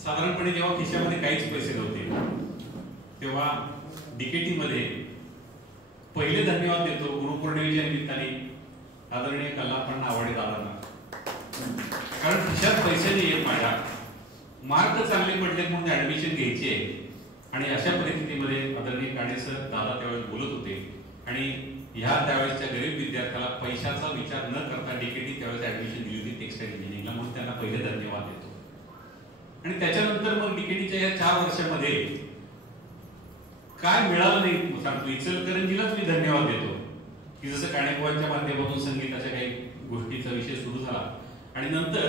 साधारणपणे जेव्हा खिशामध्ये काहीच पैसे नव्हते तेव्हा डीकेटी मध्ये पहिले धन्यवाद देतो गुरुपौर्णिमेच्या निमित्ताने आदरणीय कल्लापण्णा आवाडे दादांना. कारण खिशात पैसे नाही येत माझ्या, मार्क चांगले पडले म्हणून ऍडमिशन घ्यायची आहे आणि अशा परिस्थितीमध्ये आदरणीय काणे सर दादा त्यावेळेस बोलत होते आणि ह्या त्यावेळेसच्या गरीब विद्यार्थ्याला पैशाचा विचार न करता डीकेटी त्यावेळेस ऍडमिशन दिली होती टेक्सटाईल इंजिनिअरिंगला, म्हणून त्यांना पहिले धन्यवाद देतो. आणि त्याच्यानंतर मग डीकेटीच्या या 4 वर्षामध्ये काय मिळालं नाही सांगतो. इचलकरंजीलाच मी धन्यवाद देतो की जसं काणेबुवांच्या माध्यमातून संगीताच्या काही गोष्टीचा विषय सुरू झाला आणि नंतर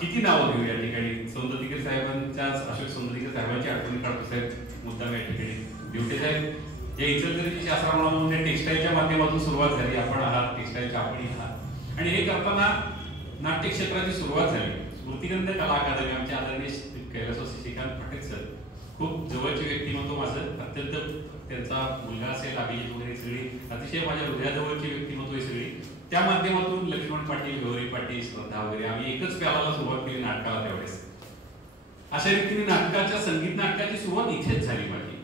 किती नावं घेऊ या ठिकाणी. सौंदतिकर साहेबांच्या अशोक सौंदतिकर साहेबांची आठवणी काढतो साहेब मुद्दाम या ठिकाणी. दिवटे साहेब या इचलकरंजी शास्त्रामध्ये टेक्सटाईलच्या माध्यमातून सुरुवात झाली. आपण आहात टेक्सटाईलच्या आपण आहात आणि हे करताना नाट्य क्षेत्राची सुरुवात झाली. स्मृतिगंध कला अकादमी आमच्या आदरणीय कैलासवासी श्रीकांत पाटील सर खूप जवळची व्यक्तिमत्व माझं, अत्यंत त्यांचा मुलगा असेल अभिजित वगैरे सगळी अतिशय माझ्या हृदयाजवळची व्यक्तिमत्व आहे सगळी. त्या माध्यमातून लक्ष्मण पाटील, गौरी पाटील, श्रद्धा वगैरे आम्ही एकच प्यालाला सुरुवात केली नाटकाला त्यावेळेस. अशा रीतीने नाटकाच्या संगीत नाटकाची सुरुवात इथेच झाली माझी.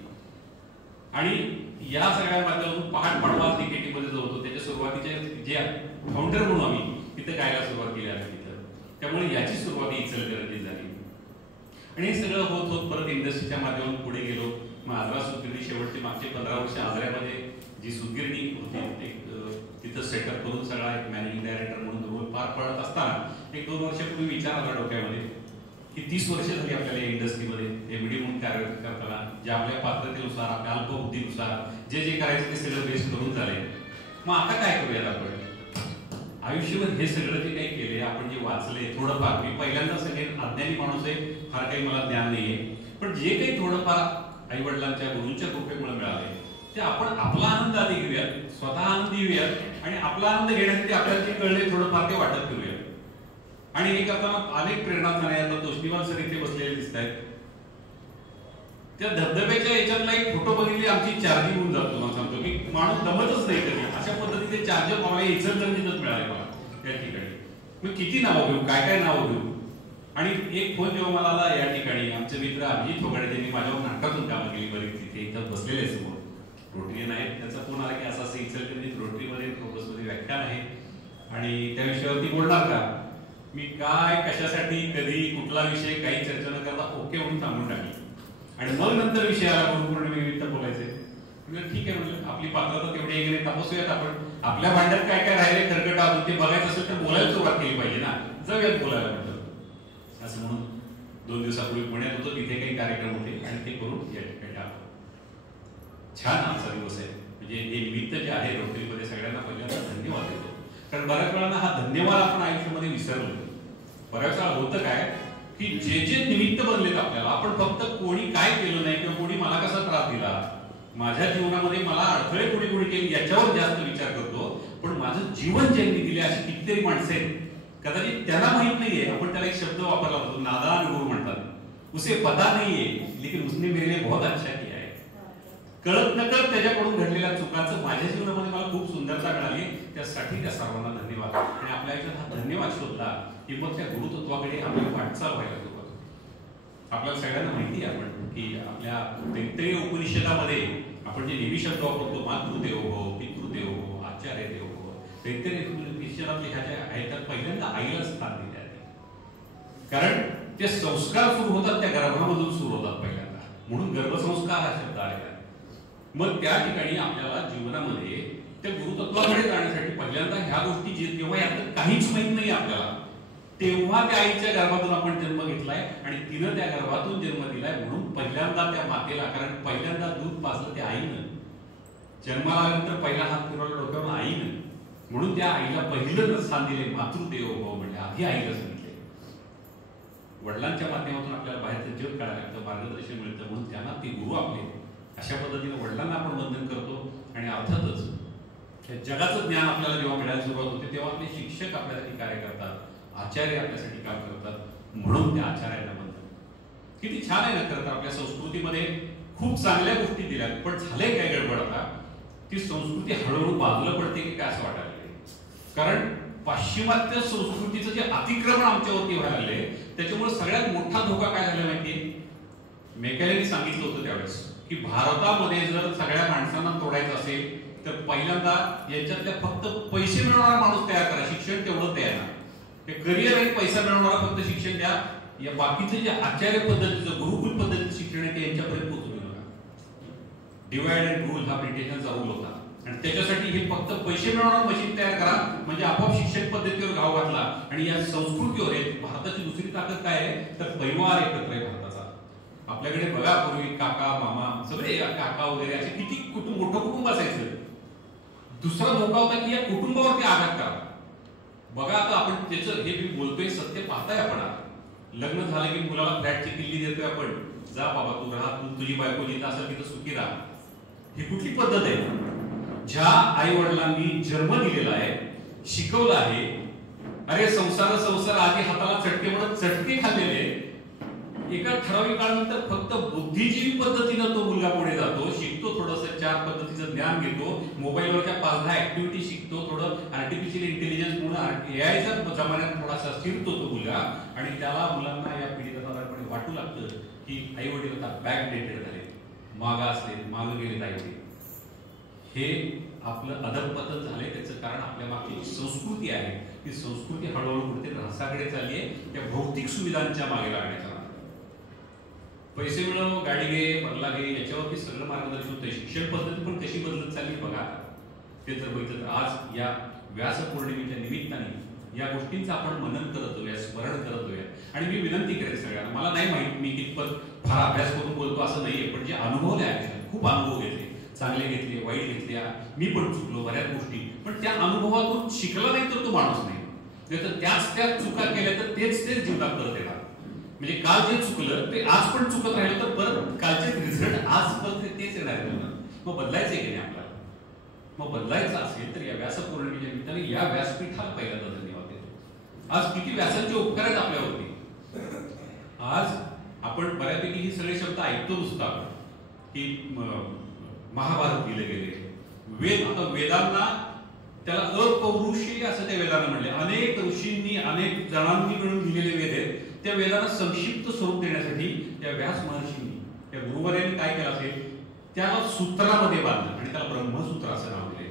आणि या सगळ्या माध्यमातून पहाट पाडवा डीकेटी मध्ये जो होतो त्याच्या सुरुवातीचे जे फाउंडर म्हणून आम्ही तिथे गायला सुरुवात केली आहे तिथं. त्यामुळे याची सुरुवात इचलकरंजीत झाली आणि हे सगळं होत होत परत इंडस्ट्रीच्या माध्यमातून पुढे गेलो. मग आजरा सुतगिरणी शेवटचे मागचे 15 वर्ष आजऱ्यामध्ये जी सुतगिरणी होती एक तिथं सेटअप करून सगळा एक मॅनेजिंग डायरेक्टर म्हणून रोल पार पडत असताना 1-2 वर्षापूर्वी विचार आला डोक्यामध्ये की 30 वर्ष झाली आपल्याला इंडस्ट्रीमध्ये एमडी म्हणून कार्यरत करताना जे आपल्या पात्रतेनुसार आपल्या अल्पबुद्धीनुसार जे जे करायचं ते सगळं बेस्ट करून झाले. मग आता काय करूयात आपण आयुष्यभर हे सगळं जे काही केले आपण जे वाचले थोडंफार. मी पहिल्यांदा सगळे अज्ञानी माणूस आहे, फार काही मला ज्ञान नाहीये, पण जे काही थोडंफार आई वडिलांच्या गुरूंच्या कृपेमुळे मिळाले ते आपण आपला आनंद आधी घेऊयात, स्वतः आनंद घेऊयात आणि आपला आनंद घेण्यासाठी आपल्याला जे कळले थोडंफार ते वाटत करूयात. आणि हे करताना अनेक प्रेरणा झाल्या. आता तोष्णीवाल सर इथे बसलेले दिसत आहेत. त्या धबधब्याच्या याच्यातला एक फोटो बघितली आमची चार्जिंग होऊन जातो. मला सांगतो की माणूस दमतच नाही कधी. अशा पद्धतीचे चार्जर मला इचलकरंजीतच मिळाले मला त्या ठिकाणी. मी किती नावं घेऊ, काय काय नावं घेऊ. आणि एक फोन जेव्हा मला आला या ठिकाणी आमचे मित्र अभिजित फोगाडे ज्यांनी माझ्यावर नाटकातून कामं केली बरीच तिथे इथं बसलेले समोर रोटरीयन आहेत. त्याचा फोन आला की असं असं इचलकरंजीत रोटरीमध्ये प्रोग्रेसमध्ये व्याख्यान आहे आणि त्या विषयावरती बोलणार का. मी काय कशासाठी कधी कुठला विषय काही चर्चा न करता ओके म्हणून थांबून टाकली. आणि मग नंतर विषयाला गुरुपौर्णिमेनिमित्त बोलायचे. ठीक आहे म्हटलं आपली पात्रता तेवढी आहे की नाही तपासूयात आपण. आपल्या भांड्यात काय काय राहिले खरकट अजून ते बघायचं असेल तर बोलायला सुरुवात केली पाहिजे ना. जाऊयात बोलायला म्हटलं. असं म्हणून 2 दिवसापूर्वी पुण्यात होतो तिथे काही कार्यक्रम होते आणि ते करून या ठिकाणी आलो. छान आमचा दिवस आहे. म्हणजे हे निमित्त जे आहे रोटरीमध्ये सगळ्यांना पहिल्यांदा धन्यवाद देतो. कारण बऱ्याच वेळांना हा धन्यवाद आपण आयुष्यामध्ये विसरलो. बऱ्याच वेळा होतं काय की जे जे निमित्त बनलेत आपल्याला आपण फक्त कोणी काय केलं नाही किंवा कोणी मला कसा त्रास दिला, माझ्या जीवनामध्ये मला अडथळे कोणी कोणी केले याच्यावर जास्त विचार करतो. पण माझं जीवन ज्यांनी दिले अशी कितीतरी माणसं आहेत कदाचित त्यांना माहित नाहीये. आपण त्याला एक शब्द वापरला होतो नादान गुरु म्हणतात. उसे पता नाहीये लेकिन उसने मेरे लिए बहुत अच्छा किया है. कळत नकळत त्याच्याकडून घडलेल्या चुकांचं माझ्या जीवनामध्ये मला खूप सुंदरता मिळाली. त्यासाठी त्या सर्वांना धन्यवाद. आणि आपल्या आयुष्यात हा धन्यवाद शोधला की मग त्या गुरुतत्वाकडे आपल्याला वाटचाल व्हायला सुरुवात होते. आपल्याला सगळ्यांना माहिती आहे आपण की आपल्या तैत्तिरीय उपनिषदामध्ये आपण जे नेहमी शब्द वापरतो मातृदेवो भव, पितृदेवो भव, आचार्य देवो भव. तैत्तिरीय उपनिषदातले ह्या ज्या आहेत त्यात पहिल्यांदा आईला स्थान दिले आहे. कारण ते संस्कार सुरू होतात त्या गर्भामधून सुरू होतात पहिल्यांदा. म्हणून गर्भसंस्कार हा शब्द आलेला आहे. मग त्या ठिकाणी आपल्याला जीवनामध्ये त्या गुरुतत्वाकडे जाण्यासाठी पहिल्यांदा ह्या गोष्टी जेव्हा यात काहीच माहित नाही आपल्याला तेव्हा त्या आईच्या गर्भातून आपण जन्म घेतलाय आणि तिनं त्या गर्भातून जन्म दिलाय. म्हणून पहिल्यांदा त्या मातेला, कारण पहिल्यांदा दूध पाजलं त्या आईनं, जन्माला आल्यानंतर पहिला हात फिरवला डोक्यावर आईनं. म्हणून त्या आईला पहिलं स्थान दिले मातृदेवो भव म्हणजे आधी आईला सांगितले. वडिलांच्या माध्यमातून आपल्याला बाहेरचं जग काढायला लागतं, मार्गदर्शन मिळतं. म्हणून त्यांना ते गुरु आपले अशा पद्धतीने वडिलांना आपण वंदन करतो. आणि अर्थातच जगाचं ज्ञान आपल्याला जेव्हा मिळायला सुरुवात होते तेव्हा आपले शिक्षक आपल्यासाठी कार्य करतात, आचार्य आपल्यासाठी काम करतात. म्हणून त्या आचार्यांना वंदन. किती छान आहे ना. खरं तर आपल्या संस्कृतीमध्ये खूप चांगल्या गोष्टी दिल्या, पण झाले काय गडबड आता ती संस्कृती हळूहळू बाजूला पडते की काय असं वाटायला. कारण पाश्चिमात्य संस्कृतीचं जे अतिक्रमण आमच्यावरती व्हायला लागले त्याच्यामुळे सगळ्यात मोठा धोका काय झाला माहितीये? मेकॅलेनी सांगितलं होतं त्यावेळेस की भारतामध्ये जर सगळ्या माणसांना तोडायचं असेल तर पहिल्यांदा याच्यातल्या फक्त पैसे मिळवणारा माणूस तयार करा, शिक्षण तेवढं तयार ना, ते करिअर आणि पैसा मिळवणारा फक्त शिक्षण द्या. या बाकीचं जे आचार्य पद्धतीचं गुरुकुल पद्धतीचं शिक्षण आहे ते यांच्यापर्यंत पोहोचू नका. डिवाइड अँड रूल हा ब्रिटिशांचा रूल होता आणि त्याच्यासाठी हे फक्त पैसे मिळवणारं मशीन तयार करा म्हणजे आपोआप शिक्षण पद्धतीवर घाव घातला. आणि या संस्कृतीवर आहे भारताची दुसरी ताकद काय आहे तर परिवार एकत्र आहे भारताचा. आपल्याकडे बघा पूर्वी काका मामा सगळे काका वगैरे असे किती मोठं कुटुंब असायचं. दुसरा धोका होता की या कुटुंबावरती आघात करा. बघा आता आपण त्याचं हे मी बोलतोय सत्य पाहताय आपण. लग्न झालं की मुलाला फ्लॅटची किल्ली देतोय आपण, जा बाबा तू राहा, तू तुझी बायको जिथं असेल तिथं सुखी राहा. ही कुठली पद्धत आहे? ज्या आई वडिलांनी जन्म दिलेला आहे, शिकवलं आहे, अरे संसार आधी हाताला चटके म्हणत चटके खाल्लेले, एका ठराविक काळानंतर फक्त बुद्धिजीवी पद्धतीनं तो मुलगा पुढे जातो, शिकतो, थोडंसं 4 पद्धतीचं ज्ञान घेतो, मोबाईलवरच्या 5-10 ऍक्टिव्हिटी शिकतो, थोडं आर्टिफिशियल इंटेलिजन्स म्हणून एआयच्या जमान्यात थोडासा शिरतो तो मुलगा. आणि त्याला मुलांना या पिढीला साधारणपणे वाटू लागतं की आई वडील आता बॅक डेटेड झाले, मागं गेले आई. हे आपलं अधःपतन झालंय. त्याचं कारण आपल्या मागची संस्कृती आहे. ती संस्कृती हळूहळू कुठे ऱ्हासाकडे चालली आहे त्या भौतिक सुविधांच्या मागे लागण्याच्या. पैसे मिळव, गाडी घे, बंगला घे, याच्यावरती सगळं मार्गदर्शन होतं. शिक्षण पद्धती पण कशी बदलत चालली बघा. ते जर बघितलं तर आज या व्यास पौर्णिमेच्या निमित्ताने या गोष्टींचं आपण मनन करत होऊया, स्मरण करत होऊया. आणि मी विनंती करेन सगळ्यांना, मला नाही माहित मी कितपत फार अभ्यास करून बोलतो असं नाहीये, पण जे अनुभवले आहेत खूप अनुभव घेतले, चांगले घेतले, वाईट घेतले, मी पण चुकलो बऱ्याच गोष्टी, पण त्या अनुभवातून शिकला नाही तर तो माणूस नाही. तर त्याच चुका केल्या तर तेच जीवनात परत येणार. म्हणजे काल जे चुकलं ते आज पण चुकत राहिलं तर परत कालचे रिझल्ट आज परत तेच येणार. मग बदलायचं आहे की नाही आपल्याला? मग बदलायचं असेल तर या व्यासपौर्णिमेच्या निमित्ताने या व्यासपीठाला पहिल्यांदा धन्यवाद देतो. आज किती व्यासांचे उपकार आहेत आपल्यावरती. आज आपण बऱ्यापैकी ही सगळे शब्द ऐकतो नुसतं आपण की महाभारत लिहिले गेले, वेद, आता वेदांना त्याला अपौरुषी असं त्या वेदांना म्हणले. अनेक ऋषींनी अनेक जणांनी मिळून दिलेले वेद आहेत. त्या वेदांना संक्षिप्त स्वरूप देण्यासाठी त्या व्यास महर्षींनी, त्या गुरुवर्यांनी काय केलं असेल, त्याला सूत्रामध्ये बांधलं आणि त्याला ब्रह्मसूत्र असं नाव दिले,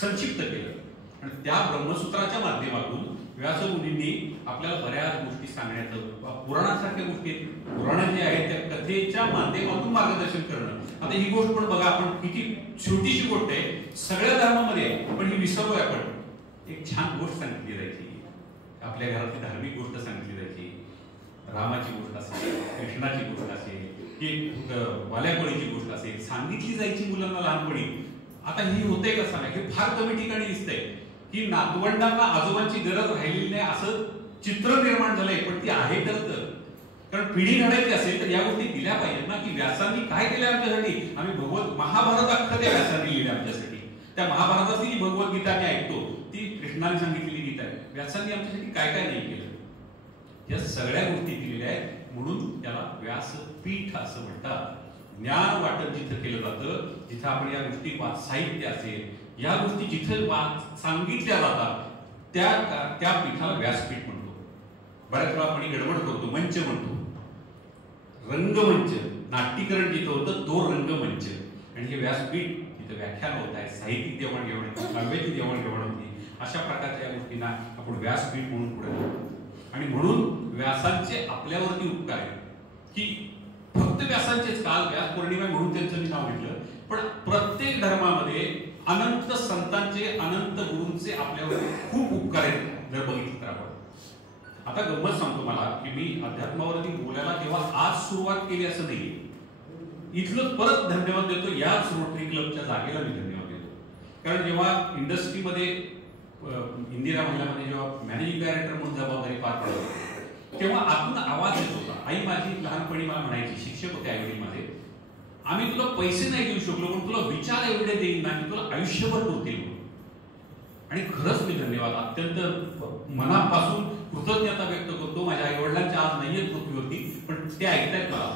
संक्षिप्त केलं. आणि त्या ब्रह्मसूत्राच्या माध्यमातून व्यासमुनींनी आपल्याला बऱ्याच गोष्टी सांगण्याचं, पुराणासारख्या गोष्टी, पुराण जे आहेत त्या कथेच्या माध्यमातून मार्गदर्शन करणं. आता ही गोष्ट पण बघा, आपण किती छोटीशी गोष्ट आहे, सगळ्या धर्मामध्ये पण ही विसरलोय आपण. एक छान गोष्ट सांगितली जायची, आपल्या घरातली धार्मिक गोष्ट सांगितली जायची, रामाची गोष्ट असेल, कृष्णाची गोष्ट असेल, की वाल्याकोळीची गोष्ट असेल, सांगितली जायची मुलांना लहानपणी. आता ही होते का सांगा, हे फार कमी ठिकाणी दिसतंय की नातवंडांना आजोबांची गरज राहिलेली नाही असं चित्र निर्माण झालंय. पण ती आहे तर कारण पिढी घडायची असेल तर या गोष्टी दिल्या पाहिजेत ना, की व्यासांनी काय केलं आमच्यासाठी. आम्ही महाभारत अख्खं त्या व्यासांनी लिहिलं आमच्यासाठी. त्या महाभारतातली जी भगवद्गीता आम्ही ऐकतो ती कृष्णाने सांगितलेली गीता आहे. व्यासांनी आमच्यासाठी काय काय नाही केलं, या सगळ्या गोष्टी दिलेल्या आहेत. म्हणून त्याला व्यासपीठ असं म्हणतात. ज्ञान वाटप जिथं केलं जातं, जिथं आपण या गोष्टी साहित्य असेल, या गोष्टी जिथं सांगितल्या जातात त्या पीठाला व्यासपीठ म्हणतो. बऱ्याच वेळा आपण गडबड करतो, मंच म्हणतो. रंगमंच, नाट्यकरण जिथं होतं तो रंगमंच, आणि हे व्यासपीठ तिथं व्याख्यान होत आहे, साहित्यिक देवाणघेवाण होती, काव्याची देवाणघेवाण होती. अशा प्रकारच्या या गोष्टींना आपण व्यासपीठ म्हणून पुढे जातो. आणि म्हणून व्यासांचे आपल्यावरती उपकार आहेत की फक्त व्यासांचेच, काल व्यास पौर्णिमा म्हणून त्यांचं मी नाव घेतलं, पण प्रत्येक धर्मामध्ये अनंत संतांचे, अनंत गुरूंचे आपल्यावर खूप उपकार आहेत जर बघितलं तर आपण. आता गंमत सांगतो मला की मी अध्यात्मावरती बोलायला जेव्हा आज सुरुवात केली असं नाही, इथलं परत धन्यवाद देतो. याच रोटरी क्लबच्या जागेला मी धन्यवाद देतो. कारण जेव्हा इंडस्ट्रीमध्ये इंदिरा महिलामध्ये जेव्हा मॅनेजिंग डायरेक्टर म्हणून जबाबदारी पार पडत तेव्हा आतून आवाज येत होता. आई माझी लहानपणी मला म्हणायची, शिक्षक होते आईवडील माझे, आम्ही तुला पैसे नाही देऊ शकलो पण तुला विचार एवढे देईल ना की तुला आयुष्यभर पुरतील. आणि खरंच मी धन्यवाद, अत्यंत मनापासून कृतज्ञता व्यक्त करतो. माझ्या आई वडिलांच्या आज नाहीयेत पृथ्वीवरती, पण ते ऐकतायत मला.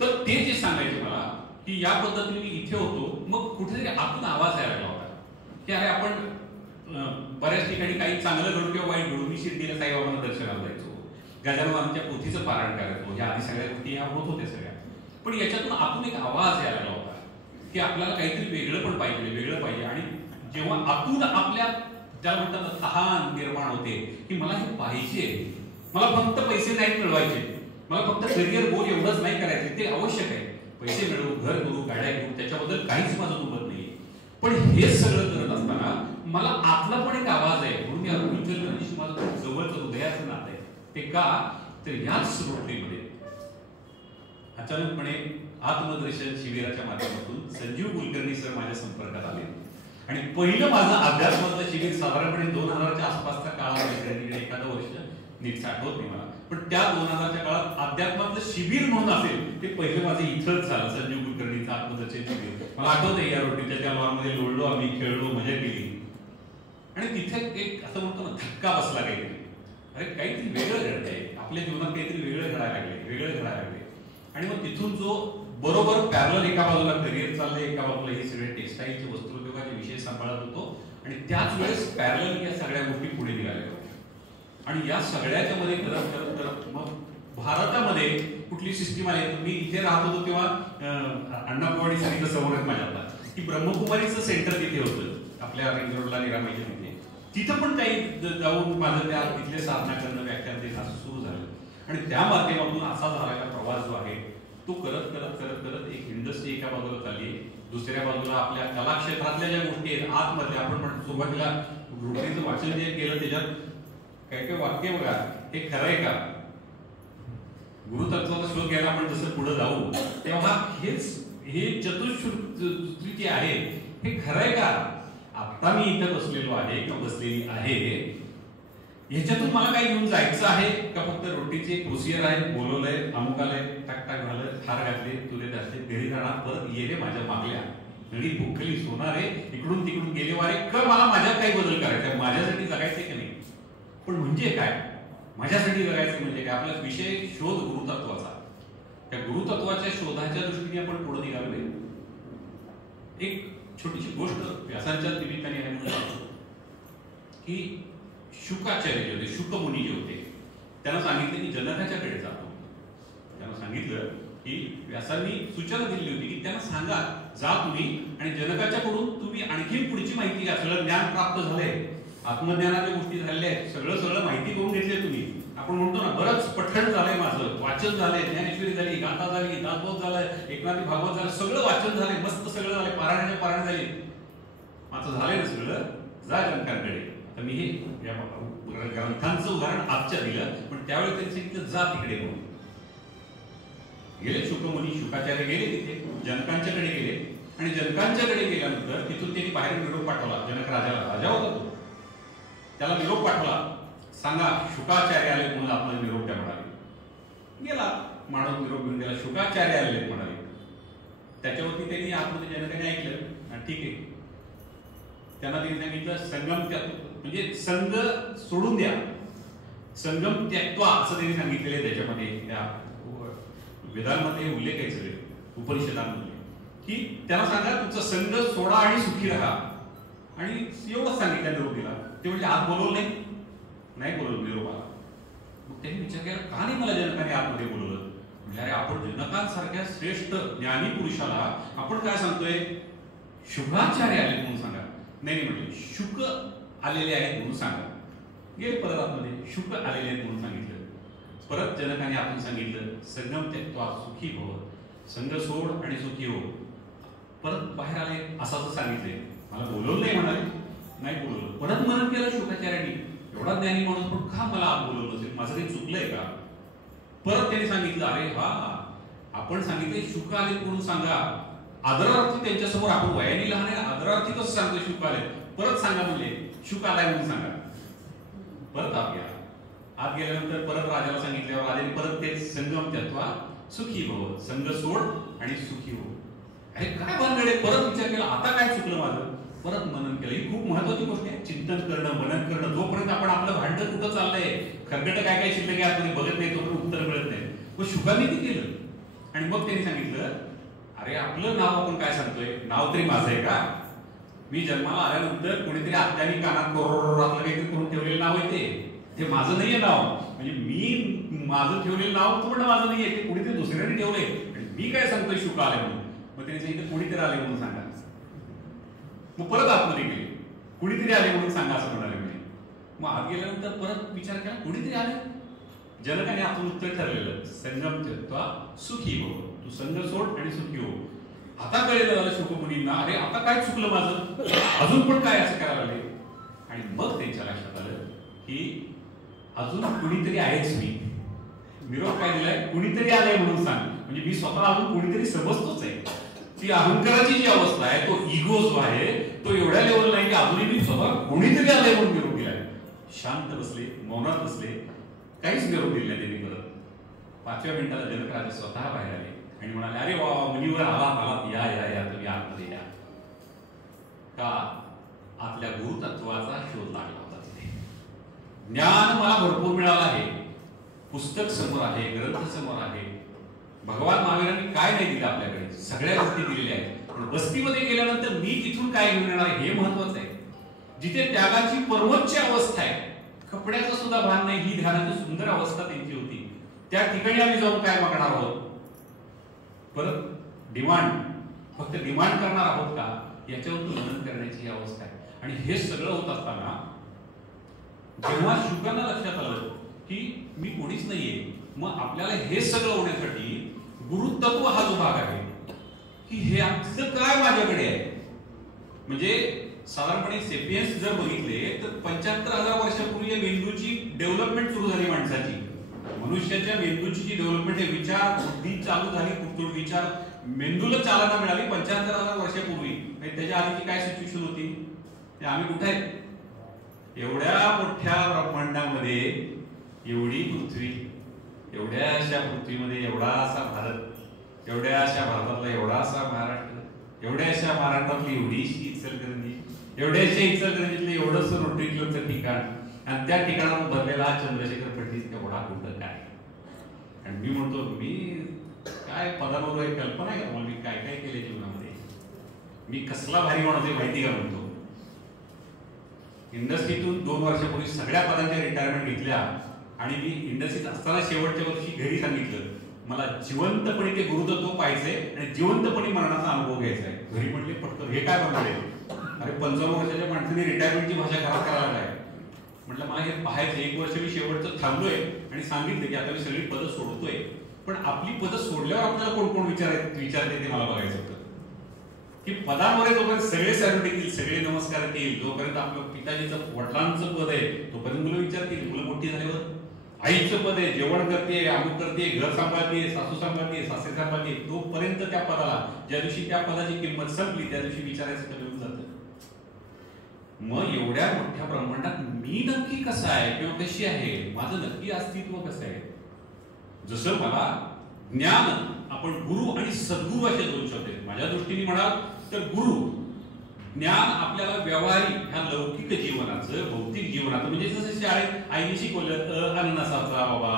तर ते जे सांगायचे मला की या पद्धतीने मी इथे होतो, मग कुठेतरी आतून आवाज यायला लागला होता की अरे आपण बऱ्याच ठिकाणी काही चांगलं घडू किंवा वाईट घडू. मी शिर्डीला साईबाबांना दर्शनाला जायचो, गजाननांच्या पोथीचं पारायण करायचो, ह्या आधी सगळ्या गोष्टी ह्या होत होत्या सगळ्या. पण याच्यातून आतून एक आवाज यायला लागला होता की आपल्याला काहीतरी वेगळं पण पाहिजे, वेगळं पाहिजे. आणि जेव्हा आतून आपल्या ज्याला म्हणतात तहान निर्माण होते की मला हे पाहिजे, मला फक्त पैसे नाही मिळवायचे, मला फक्त करिअर गोल एवढंच नाही करायचे, ते आवश्यक आहे, पैसे मिळवू, घर करू, गाड्या घेऊ, त्याच्याबद्दल काहीच माझं दुमत नाहीये. पण हे सगळं करत असताना मला आतला पण एक आवाज आहे, म्हणून या विठ्ठलगणेश माझं खूप जवळचं हृदयाचं नातं आहे. ते का तर याच रोटरीमध्ये अचानकपणे आत्मदर्शन शिबिराच्या माध्यमातून संजीव कुलकर्णी सर माझ्या संपर्कात आले आणि पहिलं माझं अध्यात्माचं शिबिर साधारणपणे 2000च्या आसपासचा काळ आहे, तिकडे एखादं वर्ष नीट आठवत नाही मला, पण त्या 2000च्या काळात अध्यात्माचं शिबिर म्हणून असेल ते पहिलं माझं इथंच झालं, संजीव कुलकर्णीचं आत्मदर्शन शिबिर. मला आठवतंय या रोटीच्या त्या लॉनमध्ये लोळलो आम्ही, खेळलो, मजा केली. आणि तिथे एक असं म्हणतो ना धक्का बसला काहीतरी, अरे काहीतरी वेगळं घडतंय आपल्या जीवनात, काहीतरी वेगळं घडायला लागले. आणि मग तिथून जो बरोबर पॅरलल एका बाजूला करिअर चाललंय, एका बाजूला हे सगळे टेक्सटाईलचे वस्त्रोद्योगाचे विषय सांभाळत होतो आणि त्याच वेळेस पॅरलल या सगळ्या गोष्टी पुढे निघाल्या होत्या. आणि या सगळ्याच्या मध्ये करत मग भारतामध्ये कुठली सिस्टीम आली. मी इथे राहत होतो तेव्हा अण्णापवाडी सांगितलं समोर माझ्या आता की ब्रह्मकुमारीचं सेंटर तिथे होतं आपल्या रिंग रोडला निरामायच्या तिथे. तिथं पण काही जाऊन माझं त्या तिथले साधना करणं, व्याख्यान देणं असं सुरू झालं. आणि त्या माध्यमातून असा झालेला प्रवास जो आहे तो करत करत करत करत एक इंडस्ट्री एका बाजूला चालली, दुसऱ्या बाजूला आपल्या कला क्षेत्रातल्या ज्या गोष्टी आहेत आतमध्ये आपण सुरुवातीला रोटरीचं वाचन जे केलं त्याच्यात काही काही वाक्य बघा, हे खरं आहे का, गुरुतत्वाचा शोध घ्यायला आपण जसं पुढे जाऊ तेव्हा हे चतुष्श्रुती जे आहे हे खरं आहे का, आता मी इथं बसलेलो आहे किंवा बसलेली आहे ह्याच्यातून मला काही घेऊन जायचं आहे का, फक्त रोटीचे प्रोसिजर आहे, बोलवलंय, अमुक आलंय, टाक टाक झालं, थार घातले, तुले घातले, घरी जाणार, परत येले माझ्या मागल्या घडी भुकली सोनारे, इकडून तिकडून गेले वारे, का मला माझ्यात काही बदल करायचा, माझ्यासाठी जगायचे की नाही. पण म्हणजे काय, माझ्यासाठी जगायचं म्हणजे काय, आपला विषय शोध गुरुतत्वाचा. त्या गुरुतत्वाच्या शोधाच्या दृष्टीने आपण पुढे निघालोय. एक छोटीशी गोष्ट व्यासांच्या निमित्ताने आहे की शुकाचार्य जे होते, शुकमुनी जे होते, त्यांना सांगितलं की जनकाच्याकडे जातो. त्यांना सांगितलं की व्यासांनी सूचना दिली होती की त्यांना सांगा जा तुम्ही आणि जनकाच्याकडून तुम्ही आणखी पुढची माहिती घ्या, सगळं ज्ञान प्राप्त झालंय, आत्मज्ञानाच्या गोष्टी झालेल्या आहेत, सगळं माहिती करून घेतली तुम्ही. आपण म्हणतो ना बरंच पठण झालंय, माझं वाचन झालंय, ज्ञानेश्वरी झाली, गाथा झाली, दासबोध झालाय, एकनाथी भागवत झालं, सगळं वाचन झालंय, मस्त सगळं झालंय, पारायण झाली, माझं झालंय ना सगळं, जा जनकांकडे. तर मी हे ग्रंथांचं उदाहरण आजच्या दिलं, पण त्यावेळी त्यांनी सांगितलं जा तिकडे म्हणून. गेले शुकमुनी, शुकाचार्य गेले तिथे, जनकांच्याकडे गेले आणि जनकांच्याकडे गेल्यानंतर तिथून त्यांनी बाहेर निरोप पाठवला जनक राजाला. राजा होता तो, त्याला निरोप पाठवला, सांगा शुकाचार्य आले म्हणून आपला निरोप द्या म्हणाले. गेला माणूस निरोप घेऊन गेला, शुकाचार्य आले म्हणाले. त्याच्यावरती त्यांनी आतमध्ये जनकाने ऐकलं, ठीक आहे. त्यांना त्यांनी सांगितलं संगम म्हणजे संघ सोडून द्या, संगम त्यक्त्वा असं त्यांनी सांगितलेलं आहे. त्याच्यामध्ये त्या वेदांमध्ये उल्लेख आहे सगळे उपनिषदांमध्ये की त्यांना सांगा तुमचा संघ सोडा आणि सुखी राहा. आणि एवढंच सांगितलं निरोप दिला. ते म्हणजे आत बोलवलं नाही बोलवलं निरोपाला. मग त्यांनी विचार केला का नाही मला जनकाने आतमध्ये बोलवलं. म्हणजे अरे आपण जनकांसारख्या श्रेष्ठ ज्ञानी पुरुषाला आपण काय सांगतोय, शुकाचार्य आले म्हणून सांगा. नाही म्हटले शुक आलेले आहेत म्हणून सांगा. गेले परत आतमध्ये, शुक आलेले आहेत म्हणून सांगितलं. परत जनकाने आपण सांगितलं संगम त्यक्त्वा सुखी भव, संघ सोड आणि सुखी हो. परत बाहेर आले असं सांगितले. मला बोलवलं नाही म्हणाले, नाही बोलवलं. परत मनन केलं शुकाचार्यांनी, एवढा ज्ञानी माणूस पण का मला आत बोलवलं असेल, माझं काही चुकलंय का. परत त्यांनी सांगितलं अरे हा आपण सांगितले शुक आले म्हणून सांगा. आदरार्थी त्यांच्यासमोर आपण वयाने लहान आहे, आदरार्थी कसं सांगतोय शुक आले. परत सांगा म्हणजे शुक आलाय म्हणून सांगा. परत आत गेला. आत गेल्यानंतर परत राजाला सांगितल्यावर राजाने परत तेच संगम त्यक्त्वा सुखी भव, संघ सोड आणि सुखी हो. अरे काय भानगडे, परत विचार केला आता काय चुकलं माझं. परत मनन केलं. ही खूप महत्वाची गोष्ट आहे, चिंतन करणं, मनन करणं. जोपर्यंत आपण आपलं भांडण कुठं चाललंय, खरगट काय काय शिल्लक आहे आपण बघत नाही, तोपर्यंत उत्तर मिळत नाही. मग शुकाने ते केलं आणि मग त्यांनी सांगितलं अरे आपलं नाव आपण काय सांगतोय, नाव तरी माझं आहे का. मी जन्माला आल्यानंतर कोणीतरी आत्यानी कानात कोरोर असलं काहीतरी करून ठेवलेलं नाव आहे ते माझं नाहीये नाव. म्हणजे मी माझं ठेवलेलं नाव पूर्ण माझं नाहीये, ते कोणीतरी दुसऱ्याने ठेवलंय. मी काय सांगतोय शुका आले म्हणून. मग त्याने सांगितलं कोणीतरी आले म्हणून सांगा. मग परत आतमध्ये गेले, कुणीतरी आले म्हणून सांगा असं म्हणाले मी. मग आत गेल्यानंतर परत विचार केला कुणीतरी आले. जनकाने आतून उत्तर ठरलेलं संगम त्यक्त्वा सुखी हो, तू संग सोड आणि सुखी हो. आता कळलं झालं शुकमुनींना, अरे आता काय चुकलं माझं, अजून पण काय असं करायला लागले. आणि मग त्यांच्या लक्षात आलं की अजून कुणीतरी आहेच. मी निरोप काय दिलाय, कुणीतरी आलंय म्हणून सांग. म्हणजे मी स्वतः अजून कुणीतरी समजतोच आहे. ती अहंकाराची जी अवस्था आहे, तो इगो जो आहे तो एवढ्या लेवल नाही की अजूनही मी स्वतः कोणीतरी आलंय म्हणून निरोप दिलाय. शांत बसले, मौनात बसले, काहीच निरोप दिला त्यांनी. परत 5व्या मिनिटाला जनकराजे स्वतः बाहेर आले आणि म्हणाले, अरे वा मुनीवर आलात, या या या तुम्ही आतमध्ये या. का आपल्या गुरुतत्वाचा शोध लागला होता तिथे. ज्ञान मला भरपूर मिळालं आहे, पुस्तक समोर आहे, ग्रंथ समोर आहे. भगवान महावीरांनी काय नाही दिलं आपल्याकडे, सगळ्या गोष्टी दिलेल्या आहेत. पण वस्तीमध्ये गेल्यानंतर मी तिथून काय घेऊन येणार हे महत्वाचं आहे. जिथे त्यागाची परमोच्च अवस्था आहे, कपड्याचं सुद्धा भान नाही, ही ध्यानाची सुंदर अवस्था त्यांची होती. त्या ठिकाणी आम्ही जाऊन काय मागणार आहोत, परत डिमांड, फक्त डिमांड करणार आहोत का, याच्यावर मनन करण्याची अवस्था आहे. आणि हे सगळं होत असताना जेव्हा शुकांना लक्षात आलं की मी कोणीच नाहीये, मग आपल्याला हे सगळं होण्यासाठी गुरुतत्व हा जो भाग आहे की हे आपलं काय माझ्याकडे आहे. म्हणजे साधारणपणे सेपियन्स जर बघितले तर 75,000 वर्षापूर्वी मेंदूची डेव्हलपमेंट सुरू झाली माणसाची. मनुष्याच्या मेंदूची जी डेव्हलपमेंट आहे, विचार बुद्धी चालू झाली, कुठून विचार मेंदूला चालना मिळाली 75,000 वर्षापूर्वी. त्याच्या आधीची काय सिच्युएशन होती, ते आम्ही कुठे आहेत, एवढ्या मोठ्या ब्रह्मांडामध्ये एवढी पृथ्वी, एवढ्या अशा पृथ्वीमध्ये एवढा असा भारत, एवढ्या अशा भारतातला एवढा असा महाराष्ट्र, एवढ्या अशा महाराष्ट्रातली एवढीशी इचलकरंजी, एवढ्याशा इचलकरंजीतलं एवढंसं रोटरी किलोचं ठिकाण, आणि त्या ठिकाणावर भरलेला चंद्रशेखर फडणवीस एवढा कुठं काय. आणि मी म्हणतो मी काय पदावर एक कल्पना आहे का मी काय काय केले जीवनामध्ये, मी कसला भारी माणूस आहे माहिती का म्हणतो. इंडस्ट्रीतून 2 वर्षापूर्वी सगळ्या पदांच्या रिटायरमेंट घेतल्या आणि मी इंडस्ट्रीत असताना शेवटच्या वर्षी घरी सांगितलं मला जिवंतपणे ते गुरुतत्व पाहायचंय आणि जिवंतपणे मरणाचा अनुभव घ्यायचा आहे. घरी म्हटले पटकन हे काय बनवले, अरे 55 वर्षाच्या माणसाने रिटायरमेंटची भाषा करायला काय. म्हटलं मला हे पाहायचं. 1 वर्ष मी शेवटचं थांबलोय आणि सांगितलं की आता मी सगळी पदं सोडतोय, पण आपली पदं सोडल्यावर आपल्याला कोण कोण विचारते ते मला बघायचं होतं. की पदांवर जोपर्यंत सगळे सॅल्यूट येतील, सगळे नमस्कार येतील, जोपर्यंत आपलं पिताजीचं वडिलांचं पद आहे तोपर्यंत मुलं विचारतील. मुलं मोठी झाल्यावर आईचं पद आहे, जेवण करते, अमुक करते, घर सांभाळते, सासू सांभाळते, सासरे सांभाळते, तोपर्यंत त्या पदाला, ज्या दिवशी त्या पदाची किंमत संपली त्या दिवशी विचारायचं कमी होऊन जातं. मग एवढ्या मोठ्या ब्रह्मांडात मी नक्की कसा आहे किंवा कशी आहे, माझं नक्की अस्तित्व कसं आहे. जसं मला ज्ञान, आपण गुरु आणि सद्गुरू असे 2 शब्द आहेत. माझ्या दृष्टीने म्हणाल तर गुरु ज्ञान आपल्याला व्यवहारिक ह्या लौकिक जीवनाचं, भौतिक जीवनाचं, म्हणजे जसं शाळेत आईने शिकवलं अननसाचा बाबा,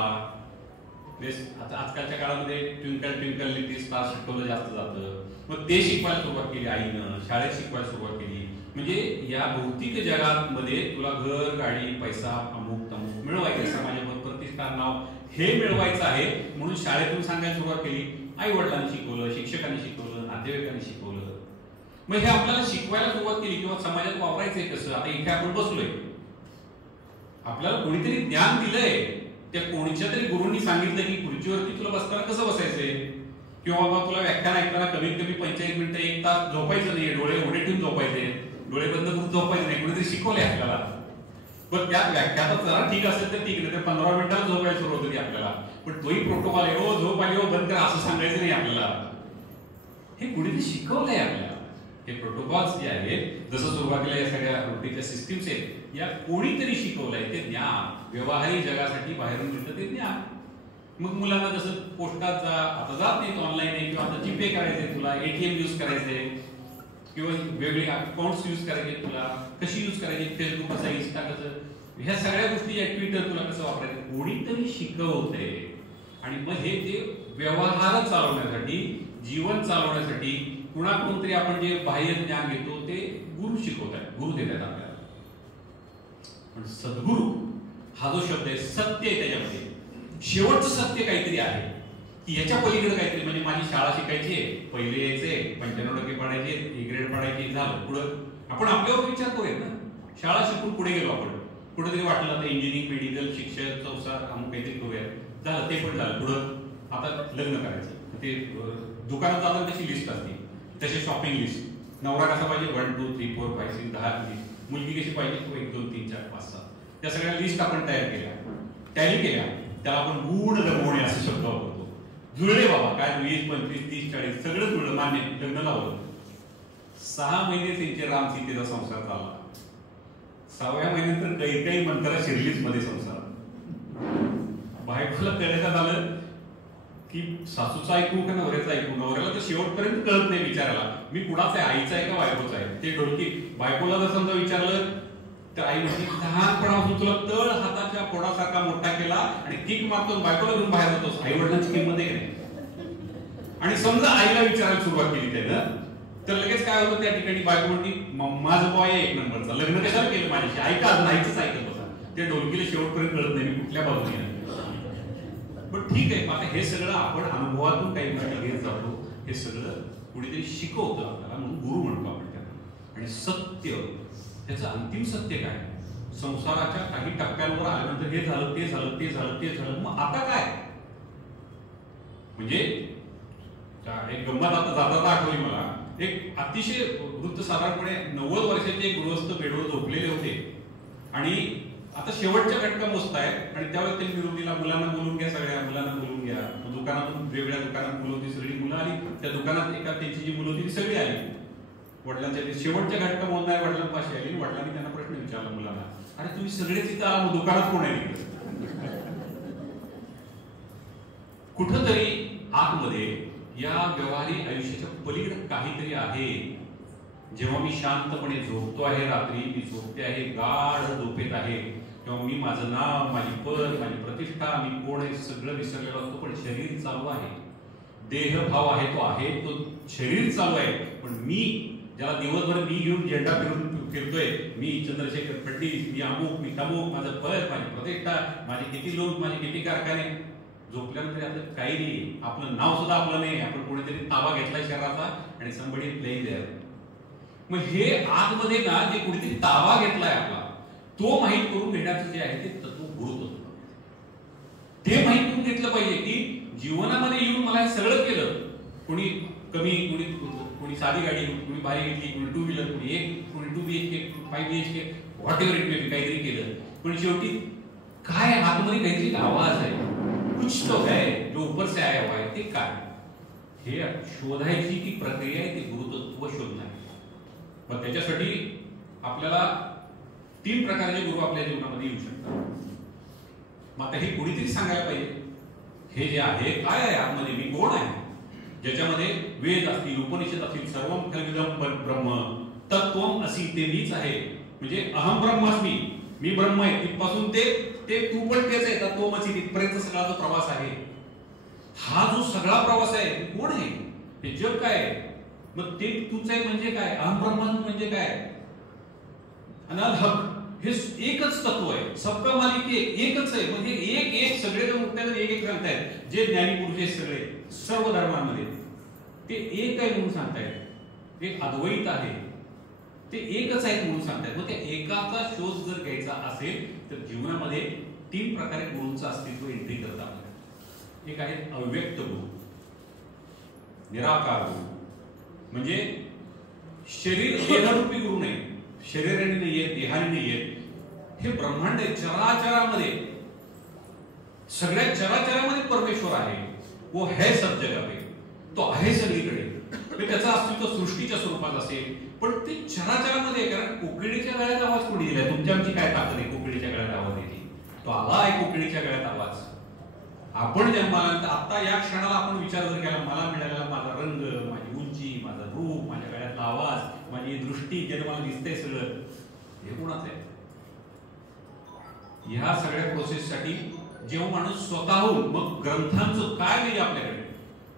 आता आजकालच्या काळामध्ये ट्विंकल ट्विंकल लिटिल स्टार शिकवलं जास्त जातं. मग ते शिकवायला सुरुवात केली आईनं, शाळेत शिकवायला सुरुवात केली. म्हणजे या भौतिक जगामध्ये तुला घर, गाडी, पैसा, अमुक तमुक मिळवायचं, समाजामध्ये प्रतिष्ठा, नाव हे मिळवायचं आहे म्हणून शाळेतून सांगायला सुरुवात केली. आई वडिलांनी शिकवलं, शिक्षकांनी शिकवलं, नातेवाईकांनी शिकवलं. मग हे आपल्याला शिकवायला सुरुवात केली किंवा समाजात वापरायचंय कसं. आता इथे आपण बसलोय, आपल्याला कोणीतरी ज्ञान दिलंय, त्या कोणीच्या तरी गुरूंनी सांगितलं की खुर्चीवरती तुला बसताना कसं बसायचंय, किंवा बाबा तुला व्याख्यान ऐकताना कमीत कमी 45 मिनिटं 1 तास झोपायचं नाही, डोळे उघडे ठेवून झोपायचे, डोळे बंद करून झोपायचं नाही. कोणीतरी शिकवलंय आपल्याला. पण त्या व्याख्यानात जरा ठीक असेल तर ठीक, नाही तर 15 मिनिटात झोपायला सुरुवात होती आपल्याला. पण तोही प्रोटोकॉल आहे, हो झोप आली हो बंद करा असं सांगायचं नाही आपल्याला. हे कुणीतरी शिकवलंय आपल्याला. हे प्रोटोकॉल्स जे आहेत, जसं सुरुवातीला या सगळ्या रोटीच्या सिस्टीम्स आहेत, या कोणीतरी शिकवलंय. ते ज्ञान व्यवहारिक जगासाठी बाहेरून मिळतं ते ज्ञान. मग मुलांना जसं पोस्टात जा, आता जात नाही ऑनलाईन आहे, किंवा आता जीपे करायचंय तुला, एटीएम यूज करायचंय, किंवा वेगळे अकाउंट्स यूज करायचे तुला, कशी यूज करायची, फेसबुक कसं, इन्स्टा कसं, ह्या सगळ्या गोष्टी, ट्विटर तुला कसं वापरायचं, कोणीतरी शिकवतंय. आणि मग हे ते व्यवहार चालवण्यासाठी, जीवन चालवण्यासाठी कुणाकडून तरी आपण जे बाह्य ज्ञान घेतो ते गुरु शिकवत आहेत, गुरु देत आहेत आपल्याला. पण सद्गुरु हा जो शब्द आहे, सत्य आहे त्याच्यामध्ये, शेवटचं सत्य काहीतरी आहे की याच्या पलीकडे काहीतरी. म्हणजे माझी शाळा शिकायची आहे, पहिले यायचे 95% पाडायचे, ए ग्रेड पाडायचे, झालं. पुढं आपण आपल्यावर विचार करूयात ना, शाळा शिकून पुढे गेलो आपण, कुठेतरी वाटलं तर इंजिनिअरिंग, मेडिकल, शिक्षक, संसार अमुक काहीतरी करूयात, झालं, ते पण झालं. पुढं आता लग्न करायचं, ते दुकानात जाताना तशी लिस्ट असते, तशी शॉपिंग लिस्ट. नवरा कसा पाहिजे, 1 2 3 4 5 6 10 लिस्ट. मुलगी कशी पाहिजे, 1 2 3 4 5 6. त्या सगळ्या लिस्ट आपण तयार केल्या, टॅली केल्या, त्याला आपण गुण रमवणे असे शब्द वापरतो. जुळले बाबा, काय 20 25 30 40 सगळं जुळलं, मान्य, लग्न लावलं. 6 महिने त्यांचे राम सीतेचा संसार चालला. 6व्या महिन्यानंतर काही मंत्राला शिरलीच मध्ये संसार. बायकोला कळण्यात आलं की सासूचं ऐकू का नवऱ्याचं ऐकू. नवऱ्याला तर शेवटपर्यंत कळत नाही विचारायला, मी कुणाचा आहे, आईचा आहे का बायकोचा आहे. ते ढोलकी बायकोला जर समजा विचारलं तर आई म्हणजे लहानपणापासून तुला तळ हाताच्या पोडासारखा मोठा केला आणि किक मारतो, बायकोला घेऊन बाहेर जातोस. आई वडिलांची किंमत आहे की नाही. आणि समजा आईला विचारायला सुरुवात केली त्यानं, तर लगेच काय होतं, त्या ठिकाणी बायको म्हणती माझं बॉय आहे 1 नंबरचा, लग्न कशाला केलं माझ्याशी, ऐका अजून आईचंच ऐकत होता. ते ढोलकीला शेवटपर्यंत कळत नाही मी कुठल्या बाजूने. पण ठीक आहे, आता हे सगळं आपण अनुभवातून काही गोष्टी घेत जातो, हे सगळं कुणीतरी शिकवतं आपल्याला, म्हणून गुरु म्हणतो आपण त्यांना. आणि सत्य, त्याचं अंतिम सत्य काय, संसाराच्या काही टप्प्यांवर आल्यानंतर हे झालं, ते झालं, ते झालं, ते झालं, मग आता काय. म्हणजे एक गंमत आता जाता आठवली मला. एक अतिशय वृद्ध, साधारणपणे 90 वर्षाचे एक गृहस्थ बेडवर झोपलेले होते आणि आता शेवटच्या घटका मोजताय. आणि त्यावेळेस त्यांनी विरोधीला मुलांना बोलून घ्या, सगळ्या मुलांना बोलून घ्या. दुकानातून वेगवेगळ्या दुकानात मुलं होती, सगळी मुलं आली. त्या दुकानात एका त्यांची जी मुलं होती ती सगळी आली. वडिलांच्या शेवटच्या घटका मोजणाऱ्या वडिलांपाशी आली. वडिलांनी त्यांना प्रश्न विचारला मुलांना, अरे तुम्ही सगळेच इथं आला, दुकानात कोण आहे. कुठंतरी आतमध्ये या व्यवहारी आयुष्याच्या पलीकडे काहीतरी आहे. जेव्हा मी शांतपणे झोपतो आहे, रात्री मी झोपते आहे, गाढ झोपेत आहे, तेव्हा मी माझं नाव, माझी पद, माझी प्रतिष्ठा, मी कोण आहे सगळं विसरलेलो असतो. पण शरीर चालू आहे, देह भाव आहे तो आहे, तो शरीर चालू आहे. पण मी ज्याला दिवसभर मी घेऊन झेंडा फिरतोय, मी चंद्रशेखर फडणवीस, मी अमुक, मी तमुक, माझं पद, माझी प्रतिष्ठा, माझे किती लोक, माझे किती कारखाने. झोपल्यानंतर आपलं काही नाही, आपलं नाव सुद्धा आपलं नाही, आपण कोणीतरी ताबा घेतलाय शरीराचा आणि somebody playing there. मग हे आतमध्ये ना जे कुणीतरी ताबा घेतलाय आपला, तो माहीत करून घेण्याचं जे आहे ते तत्व गुरुत्व. ते माहीत करून घेतलं पाहिजे की जीवनामध्ये येऊन मला हे सगळं केलं. कोणी कमी, कोणी साधी गाडी, कोणी भारी घेतली, कोणी 2 व्हीलर, कोणी 2 BHK, 5 BHK, what ever it may be, काहीतरी केलं. पण शेवटी काय आतमध्ये काहीतरी आवाज आहे, कुछ तो है जो ऊपर से आया हुआ है, ते काय, हे शोधायची ती प्रक्रिया आहे, ते गुरुत्व शोधणं. पण त्याच्यासाठी आपल्याला 3 प्रकारचे गुरु आपल्या जीवनामध्ये येऊ शकतात. मग आता हे कुणीतरी सांगायला पाहिजे, हे जे आहे काय आहे आतमध्ये, मी कोण आहे. ज्याच्यामध्ये वेद असतील, उपनिषद असतील, सर्वम खल्विदम ब्रह्म तत्वम असी, ते मीच आहे. म्हणजे अहम ब्रह्मास्मी, मी ब्रह्म आहे, तिथपासून ते तू पण तेच आहे, तत्वमसी, तिथपर्यंत सगळा जो प्रवास आहे, हा जो सगळा प्रवास आहे, कोण आहे, हे जग काय आहे. मग ते तूच आहे म्हणजे काय, अहम ब्रह्मास्मी म्हणजे काय, अनल हक, हे एकच तत्व आहे, सबका मालिक एकच आहे. म्हणजे एक सगळे जण उठतात एक सांगतायत, जे ज्ञानी पुरुष आहेत सगळे सर्व धर्मांमध्ये, ते एक आहे म्हणून सांगतायत, एक अद्वैत आहे, ते एकच आहे म्हणून सांगतायत. मग त्या एकाचा शोध जर घ्यायचा असेल तर जीवनामध्ये 3 प्रकारे गुरूंचं अस्तित्व एंट्री करत आपल्याला. एक आहे अव्यक्त गुरु, निराकार गुरु, म्हणजे शरीर देहरूपी गुरु नाही, शरीराने नाही येत, देहाने नाही येत. हे ब्रह्मांड आहे, चराचरामध्ये, सगळ्या चराचरामध्ये परमेश्वर आहे. वो है सब जगह पे, तो आहे सगळीकडे. त्याचं अस्तित्व सृष्टीच्या स्वरूपात असेल, पण ते चराचरामध्ये, कारण कोकिळीच्या गळ्यात आवाज कोणी दिलाय, तुमच्या आमची काय ताकद आहे कोकिळीच्या गळ्यात आवाज येते, तो आला आहे कोकिळीच्या गळ्यात आवाज. आपण जन्माला आता या क्षणाला आपण विचार जर केला, मला मिळालेला माझा रंग, माझी उंची, माझं रूप, माझ्या गळ्यातला आवाज, माझी दृष्टी, जे मला दिसतंय सगळं, हे कोणाचं आहे. ह्या सगळ्या प्रोसेससाठी जेव्हा माणूस स्वतःहून, मग ग्रंथांचं काय नाही आपल्याकडे,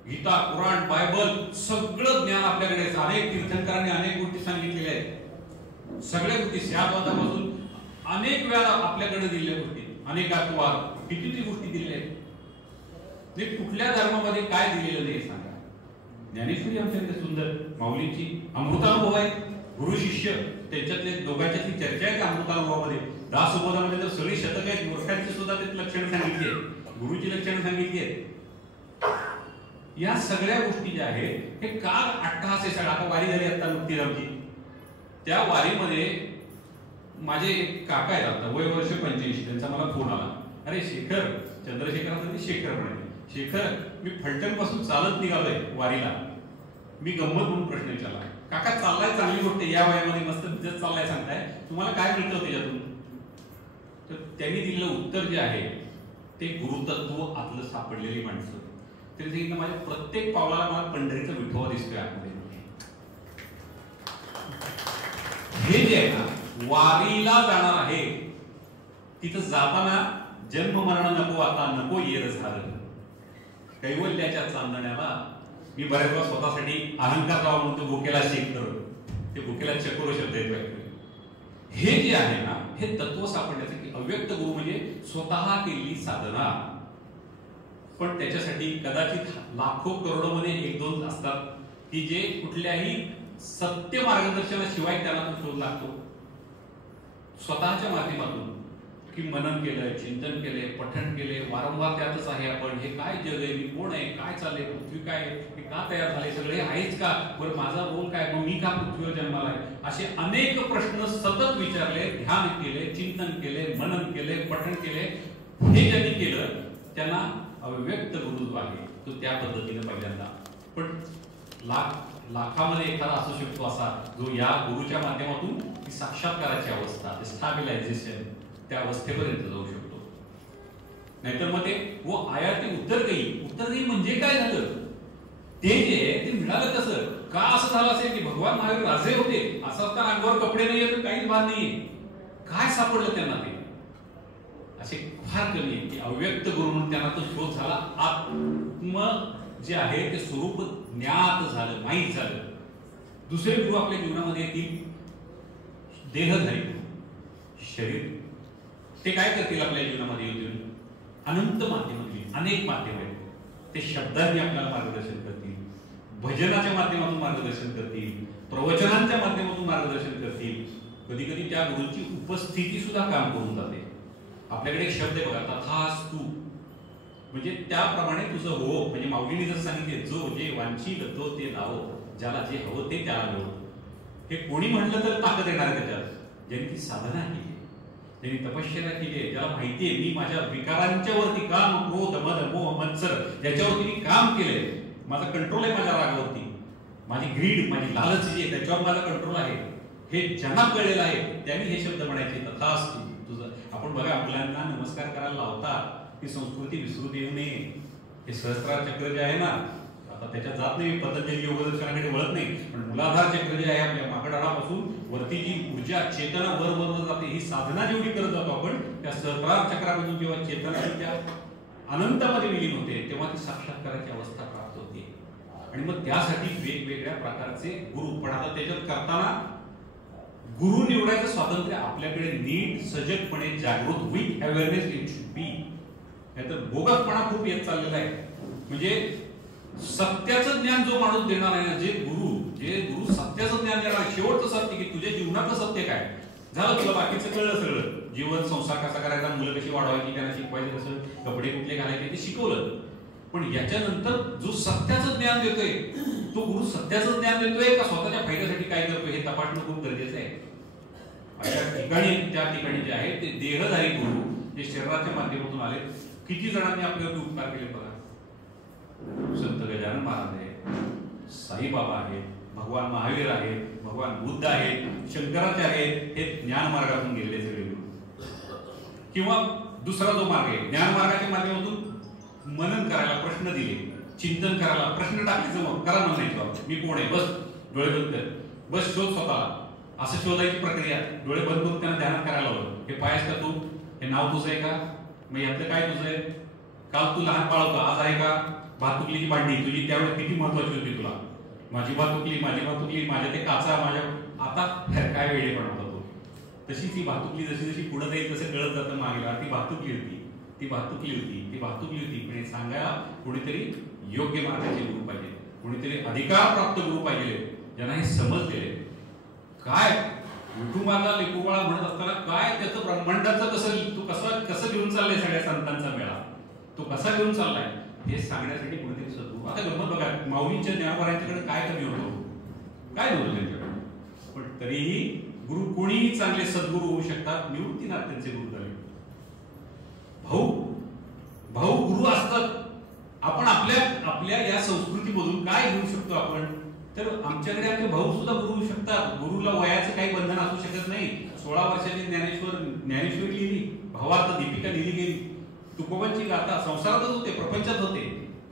गीता, कुराण, बायबल, सगळं ज्ञान आपल्याकडे, अनेक तीर्थंकरांनी अनेक गोष्टी सांगितलेल्या आहेत. सगळ्या गोष्टी शापवादापासून अनेक वेळा आपल्याकडे दिलेल्या गोष्टी, अनेकात्वाद, किती गोष्टी दिलेल्या आहेत. ते कुठल्या धर्मामध्ये काय दिलेलं नाही सांगा. ज्ञानेश्वरी आमच्याकडे सुंदर माऊलींची अमृतानुभव आहे, गुरु शिष्य त्यांच्यातले दोघांच्यातली चर्चा आहे. त्या अमृतानुभवामध्ये दासोपदामध्ये तर सगळी शतक आहेत, मूर्खांची सुद्धा त्यात लक्षणं सांगितली आहेत, गुरुची लक्षणं सांगितली आहेत. या सगळ्या गोष्टी ज्या आहेत हे का अट्टहास आहे सगळा. आता वारी झाली आता मुक्तीरामची, त्या वारीमध्ये माझे एक काका आहेत, आता वय वर्ष 85, त्यांचा मला फोन आला. अरे शेखर, चंद्रशेखर आता शेखर म्हणाले, शेखर मी फलटण पासून चालत निघालोय वारीला, मी गंमत म्हणून प्रश्न विचारला. काका चाललाय, चांगली गोष्ट, या वयामध्ये मस्त बिझनेस चाललाय, सांगताय तुम्हाला काय मिळतं त्याच्यातून. तर त्यांनी दिलेलं उत्तर जे आहे ते गुरुतत्व आतलं सापडलेली माणसं. तरी माझ्या प्रत्येक पावलाला मला पंढरीचा विठोबा दिसतोय आतमध्ये. हे जे आहे ना, वारीला जाणार आहे तिथं जाताना जन्म मरण नको, आता नको येर झालं कैवल्याच्या चांदण्याला. मी बऱ्याच वेळा स्वतःसाठी अहंकार राव म्हणतो भुकेला शेखर, ते भुकेला चकोर शब्द येतो. हे जे आहे ना, हे तत्व सापडण्याचं की अव्यक्त गुरु म्हणजे स्वतः केलेली साधना. पण त्याच्यासाठी कदाचित लाखो करोडोमध्ये एक दोन असतात की जे कुठल्याही सत्य मार्गदर्शनाशिवाय त्यांना तो शोध लागतो. स्वतःच्या माध्यमातून की मनन केलंय, चिंतन केलंय, पठण केले, वारंवार त्यातच आहे आपण. हे काय जग आहे, मी कोण आहे, काय चाललंय, पृथ्वी काय आहे, हे का तयार झाले, सगळे आहेच का, बरं माझा रोल काय, मग मी का पृथ्वीवर जन्माला आहे, असे अनेक प्रश्न सतत विचारले, ध्यान केले, चिंतन केले, मनन केले, पठण केले. हे ज्यांनी केलं त्यांना अव्यक्त गुरु जो आहे तो त्या पद्धतीने पहिल्यांदा. पण लाखामध्ये एखादा असू शकतो असा जो या गुरुच्या माध्यमातून साक्षात्काराची अवस्था, स्टॅबिलायझेशन, त्या अवस्थेपर्यंत जाऊ शकतो. नाहीतर मग ते वो आया ते उत्तर गई म्हणजे काय झालं, ते जे ते मिळालं कसं, का असं झालं असेल की भगवान महावीर राजे होते, असं असताना अंगावर कपडे नाही तर काहीच भान नाहीये, काय सापडलं त्यांना ते. असे फार कमी आहे की अव्यक्त गुरु म्हणून त्यांना तो शोध झाला. आत्म जे आहे ते स्वरूप ज्ञात झालं, माहीत झालं. दुसरे गुरु आपल्या जीवनामध्ये येतील देहधारी शरीर. ते काय करतील आपल्या जीवनामध्ये येऊन, अनंत माध्यम, अनेक माध्यम आहेत. ते शब्दांनी आपल्याला मार्गदर्शन करतील, भजनाच्या माध्यमातून मार्गदर्शन करतील, प्रवचनांच्या माध्यमातून मार्गदर्शन करतील. कधी कधी त्या गुरूंची उपस्थिती सुद्धा काम करून जाते. आपल्याकडे एक शब्द आहे बघा, तथास्तु, म्हणजे त्याप्रमाणे तुझं हो. म्हणजे माऊलीने जर सांगितले, जो जे वांछील तो ते लावो, ज्याला जे हवं ते त्याला मिळो. हे कोणी म्हटलं तर ताकद येणार आहे त्याच्यात. ज्यांनी ती साधना केली, ज्यांनी तपश्चर्या केली, ज्याला माहितीये मी माझ्या विकारांच्या वरती, काम, क्रोध, मद, मोह, मत्सर याच्यावरती मी काम केलंय, माझा कंट्रोल आहे माझ्या रागावरती, माझी ग्रीड, माझी लालच जी आहे त्याच्यावर माझा कंट्रोल आहे, हे ज्यांना कळलेलं आहे त्यांनी हे शब्द म्हणायचे, तथास्तु. तुझं आपण बघा, मुलांना नमस्कार करायला लावतात, ती संस्कृती विसरू येऊ नये. हे सहस्त्रार चक्र जे आहे ना, आता त्याच्यात जात नाही, पतंजली योगदर्शनाकडे वळत नाही, पण मूलाधार चक्र जे आहे आपल्या माकडापासून वरती जी ऊर्जा, चेतना वर वर जाते, ही साधना जेवढी करत जातो आपण, त्या सहस्त्रार चक्रामधून जेव्हा चेतना त्या अनंतामध्ये विलीन होते तेव्हा ती साक्षात्काराची अवस्था प्राप्त होते. आणि मग त्यासाठी वेगवेगळ्या प्रकारचे गुरु. पण आता त्याच्यात करताना गुरु निवडायचं स्वातंत्र्य आपल्याकडे नीट सजगपणे जागृत with awareness it should be. नाहीतर बोगसपणा खूप येत चाललेला आहे. म्हणजे सत्याचं ज्ञान जो माणूस देणार आहे ना, जे गुरु सत्याचं ज्ञान देणार आहे, शेवटचं सत्य की तुझ्या जीवनाचं सत्य काय झालं, तुला बाकीचं कळलं सगळं, जीवन संसार कसा करायचा, मुलं कशी वाढवायची, त्यांना शिकवायचं कसं, कपडे कुठले घालायचे ते शिकवलं. पण याच्यानंतर जो सत्याचं ज्ञान देतोय तो गुरु सत्याचं ज्ञान देतोय का स्वतःच्या फायद्यासाठी काय करतोय हे तपासणं खूप गरजेचं आहे. अशा ठिकाणी त्या ठिकाणी जे आहे ते देहधारी गुरु जे शरीराच्या माध्यमातून आले, किती जणांनी आपल्यावरती उपकार केले बघा. संत गजानन महाराज आहेत, साईबाबा आहेत, भगवान महावीर आहेत, भगवान बुद्ध आहेत, शंकराचार्य आहेत, हे ज्ञान मार्गातून गेलेले सगळे गुरु. किंवा दुसरा जो मार्ग आहे, ज्ञान मार्गाच्या माध्यमातून मनन करायला प्रश्न दिले, चिंतन करायला प्रश्न टाकले, मग करा म्हणायचं मी कोण आहे, बस डोळे बंद कर, बस शोध स्वतःला. असं शोधायची प्रक्रिया, डोळे बंद करून त्यांना ध्यानात करायला लावलं. हे पायस का तू, हे नाव तुझं आहे का, मग यातलं काय तुझं आहे, काल तू लहान बाळ होता, आज आहे का, भातुकलीची भांडी तुझी त्यावेळेस किती महत्वाची होती तुला, माझी भातुकली, माझ्या ते काचा, माझ्या, आता काय वेळे पण होता तशीच ही वाहतुकली जशी जशी पुढे जाईल तसं कळत जातं मागे ती वाहतुकली होती, ती वाहतुकली होती, ती वाहतुकली होती. पण हे सांगायला कोणीतरी योग्य मार्गाचे गुरु पाहिजे, कोणीतरी अधिकार प्राप्त गुरु पाहिजे, ज्यांना हे समजलेले. काय विठुमाला लेकुबाळा म्हणत असताना काय त्याचं ब्रह्मांडाचं कसं, तू कसं घेऊन चाललाय सगळ्या संतांचा मेळा, तो कसा घेऊन चाललाय हे सांगण्यासाठी कोणीतरी सद्गुरू. आता गंमत बघा, माऊलींच्या ज्ञानवारांच्याकडे काय कमी होतो, काय नव्हतं त्यांच्याकडे, पण तरीही गुरु कोणीही चांगले सद्गुरू होऊ शकतात. निवृत्तीनाथ त्यांचे गुरु झाले. भाऊ गुरु असतात. आपण आपल्या या संस्कृतीमधून काय घेऊ शकतो आपण, तर आमच्याकडे आमचे भाऊ सुद्धा गुरु होऊ शकतात. गुरुला वयाचं काही बंधन असू शकत नाही. 16 वर्षाची ज्ञानेश्वरी लिहिली, भावार्थ दीपिका लिहिली गेली, तुकोबांची गाथा संसारातच होते, प्रपंचात होते,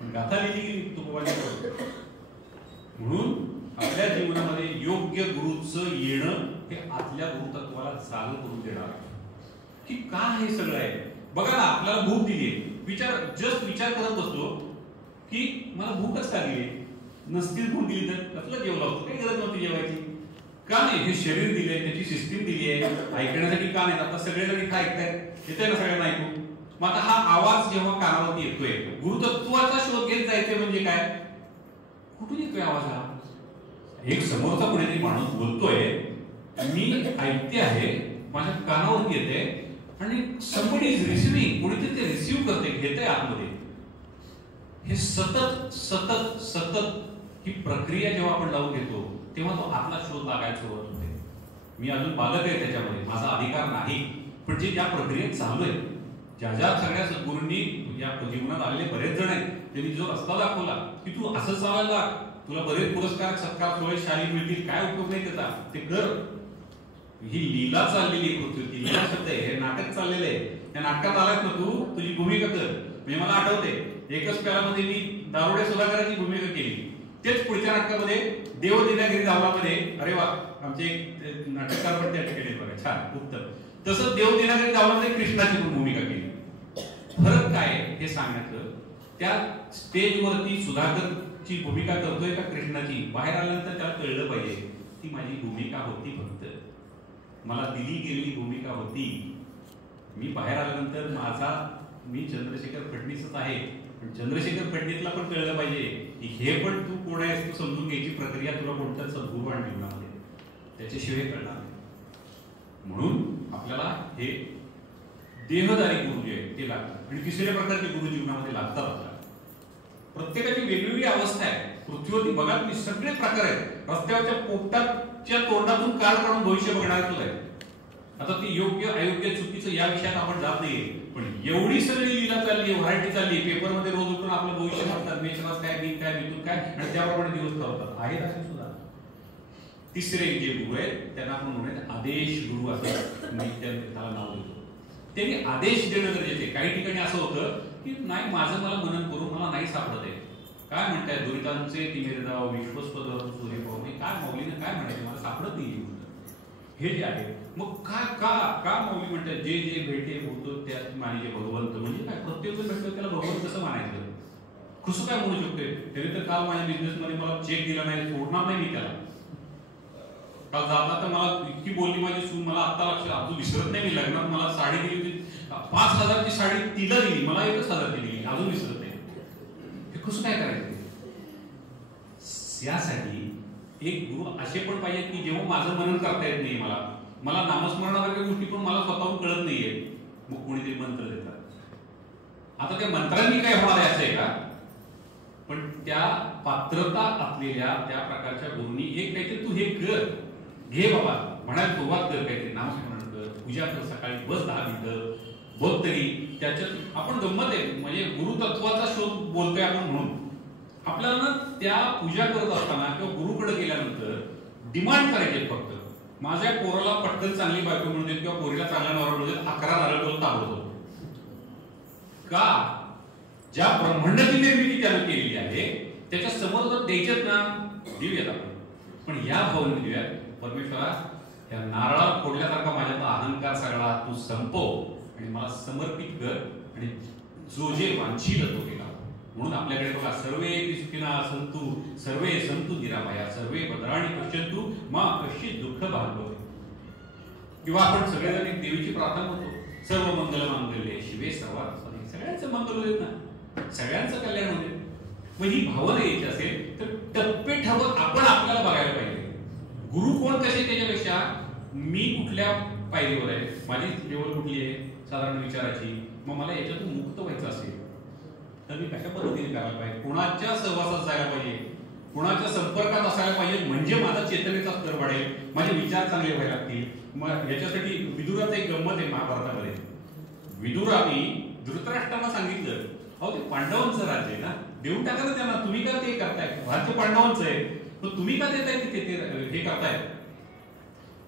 पण गाथा लिहिली गेली तुकोबांची. म्हणून आपल्या जीवनामध्ये योग्य गुरुचं येणं हे आतल्या गुरुतत्वाला जाग करून देणार की का हे सगळं आहे. बघा ना, आपल्याला भूक दिली, विचार करत बसलो की मला भूकच लागली, नसती भूक दिली तर कसलं जेवला होतं, काही गरज नव्हती जेवायची. का नाही, हे शरीर दिले, त्याची सिस्टीम दिली आहे, ऐकण्यासाठी का नाही. आता सगळेजण इथं ऐकतायत, येतंय ना सगळ्यांना ऐकू. मग आता हा आवाज जेव्हा कानावरती येतोय, गुरुतत्वाचा शोध घेत जायचंय म्हणजे काय, कुठून येतोय आवाज हा. एक समोरचा कोणीतरी माणूस बोलतोय, मी ऐकते आहे, माझ्या कानावरती येते आणि somebody is receiving, कोणीतरी ते रिसीव्ह करते, घेते आतमध्ये. हे सतत सतत सतत ही प्रक्रिया जेव्हा आपण लावून घेतो तेव्हा तो आतला शोध लागायला सुरुवात होते. मी अजून बालक आहे, त्याच्यामध्ये माझा अधिकार नाही, पण जे ज्या प्रक्रियेत चालू आहे, ज्या सगळ्या सद्गुरूंनी या जीवनात आलेले बरेच जण आहेत, त्यांनी जो रस्ता दाखवला की तू असं चालायला, तुला बरेच पुरस्कार सत्कार सोय शाली मिळतील, काय उपयोग नाही त्याचा, ते कर. ही लीला चाललेली पृथ्वी, लीला शब्द आहे, हे नाटक चाललेलं आहे. त्या नाटकात आलास ना तू, तुझी भूमिका कर. म्हणजे मला आठवते एकच काळामध्ये मी दारुडे सुधाकरांची भूमिका केली, तेच पुढच्या नाटकामध्ये देव दिनागिरी धावलामध्ये, अरे वा, आमचे एक नाटककार पण त्या ठिकाणी बघा, छान उत्तम. तसंच देव दिनागिरी धावलामध्ये कृष्णाची पण भूमिका केली. फरक काय हे सांगण्याचं, त्या स्टेजवरती सुधाकरची भूमिका करतोय का कृष्णाची, बाहेर आल्यानंतर त्याला कळलं पाहिजे ती माझी भूमिका होती, फक्त मला दिली गेलेली भूमिका होती. मी बाहेर आल्यानंतर मी चंद्रशेखर फडणवीसच आहे, पण चंद्रशेखर फडणवीसला पण कळलं पाहिजे की हे पण तू कोण आहेस, तू समजून घ्यायची प्रक्रिया तुला कोणत्या सद्गुरू आणि जीवनामध्ये त्याच्याशिवाय कळणार नाही. म्हणून आपल्याला हे देहधारी गुरु जे आहे ते लागतात. आणि तिसऱ्या प्रकारचे गुरु जीवनामध्ये लागतात. आपल्याला प्रत्येकाची वेगवेगळी अवस्था आहे. पृथ्वीवरती बघा तुम्ही सगळे प्रकार आहेत. रस्त्यावरच्या पोपटाच्या तोंडातून काळ काढून भविष्य बघणार सुद्धा आहे. आता ते योग्य अयोग्य चुकीचं या विषयात आपण जात नाहीये, पण एवढी सगळी लीला चालली, व्हरायटी चालली, पेपरमध्ये रोज उठून आपलं भविष्य म्हणतात, मेषरास काय, मीन काय, मिथून काय, आणि त्याप्रमाणे दिवस ठरवतात. आहेत असे सुद्धा. तिसरे जे गुरु आहेत त्यांना आपण म्हणूयात आदेश गुरु असं मी त्याला नाव देतो. त्यांनी आदेश देणं गरजेचे. काही ठिकाणी असं होतं की नाही, माझं मला मनन करून मला नाही सापडत आहे, काय म्हणताय, दुरितांचे तिमिरदाव विश्वस्पद सूर्यभाव, काय मौलीने काय म्हणायचे, मला सापडत नाही हे जे आहे. मग का मौली म्हणतात, जे जे भेटे होतो त्यात मानिजे भगवंत. म्हणजे काय, प्रत्येक जण भेटतो त्याला भगवंत कसं मानायचं, कसं काय म्हणू शकतोय. त्याने तर काल माझ्या बिझनेस मध्ये मला चेक दिला नाही, सोडणार नाही मी त्याला. काल जाता तर मला इतकी बोलली माझी सून, मला आता लक्षात, अजून विसरत नाही मी, लग्नात मला साडी दिली होती, 5,000ची साडी तिला दिली, मला 1,000 दिली, अजून विसरत नाही. हे कसं काय करायचं. यासाठी एक गुरु असे पण पाहिजेत की जेव्हा माझं मनन करता येत नाही, मला नामस्मरणासारख्या गोष्टी पण मला स्वतःहून कळत नाहीये, मग कोणीतरी मंत्र देतात. आता त्या मंत्रांनी काय होणार आहे असं आहे का, पण त्या पात्रता असलेल्या त्या प्रकारच्या गुरुंनी एक काहीतरी तू हे कर, घे बाबा, म्हणायला सुरुवात कर, काहीतरी नामस्मरण कर, पूजा कर, सकाळी बस 10 मिनिटं बघ तरी. त्याच्यात आपण गंमत आहे, म्हणजे गुरुतत्वाचा शोध बोलतोय आपण, म्हणून आपल्याला त्या पूजा करत असताना किंवा गुरुकडे गेल्यानंतर डिमांड करायचे फक्त, माझ्या पोराला पटकन चांगली बायको मिळून देत किंवा पोरीला चांगला नवरा मिळून देत, 11 नारळ ताबडतोब. का, ज्या ब्रह्मांडाची निर्मिती त्यानं केलेली आहे त्याच्या समोर जर द्यायचेच ना, देऊयात आपण, पण या भावने देऊयात, परमेश्वरा या नारळाला फोडल्यासारखा माझ्याचा अहंकार सगळा तू संपव आणि मला समर्पित कर, आणि जो जे वांछित तो केला. म्हणून आपल्याकडे बघा, सर्वे सुखिनः सन्तु सर्वे सन्तु निरामया सर्वे भद्राणि पश्यन्तु मा कश्चित् दुःख भाग्भवेत्. किंवा आपण सगळेजण एक देवीची प्रार्थना करतो, सर्व मंगल मांगल्ये शिवे सर्वार्थ साधिके, सगळ्यांचं मंगल होईल ना, सगळ्यांचं कल्याण होईल. मग ही भावना यायची असेल तर टप्पे ठरवत आपण आपल्याला बघायला पाहिजे. गुरु कोण कसे त्याच्यापेक्षा मी कुठल्या पायरीवर आहे, माझी लेवल कुठली आहे साधारण विचाराची, मग मला याच्यातून मुक्त व्हायचं असेल तर मी कशा पद्धतीने करायला पाहिजे, कोणाच्या सहवासात जायला पाहिजे, कोणाच्या संपर्कात असायला पाहिजे, म्हणजे माझा चेतनेचा स्तर वाढेल, माझे विचार चांगले व्हायला लागतील. मग याच्यासाठी विदुराचं एक गंमत आहे महाभारतामध्ये. विदुराने धृतराष्ट्रांना सांगितलं, अहो ते पांडवांचं राज्य आहे ना, देऊन टाका ना त्यांना, तुम्ही का ते करताय, राज्य पांडवांचं आहे, मग तुम्ही का देताय ते हे करताय.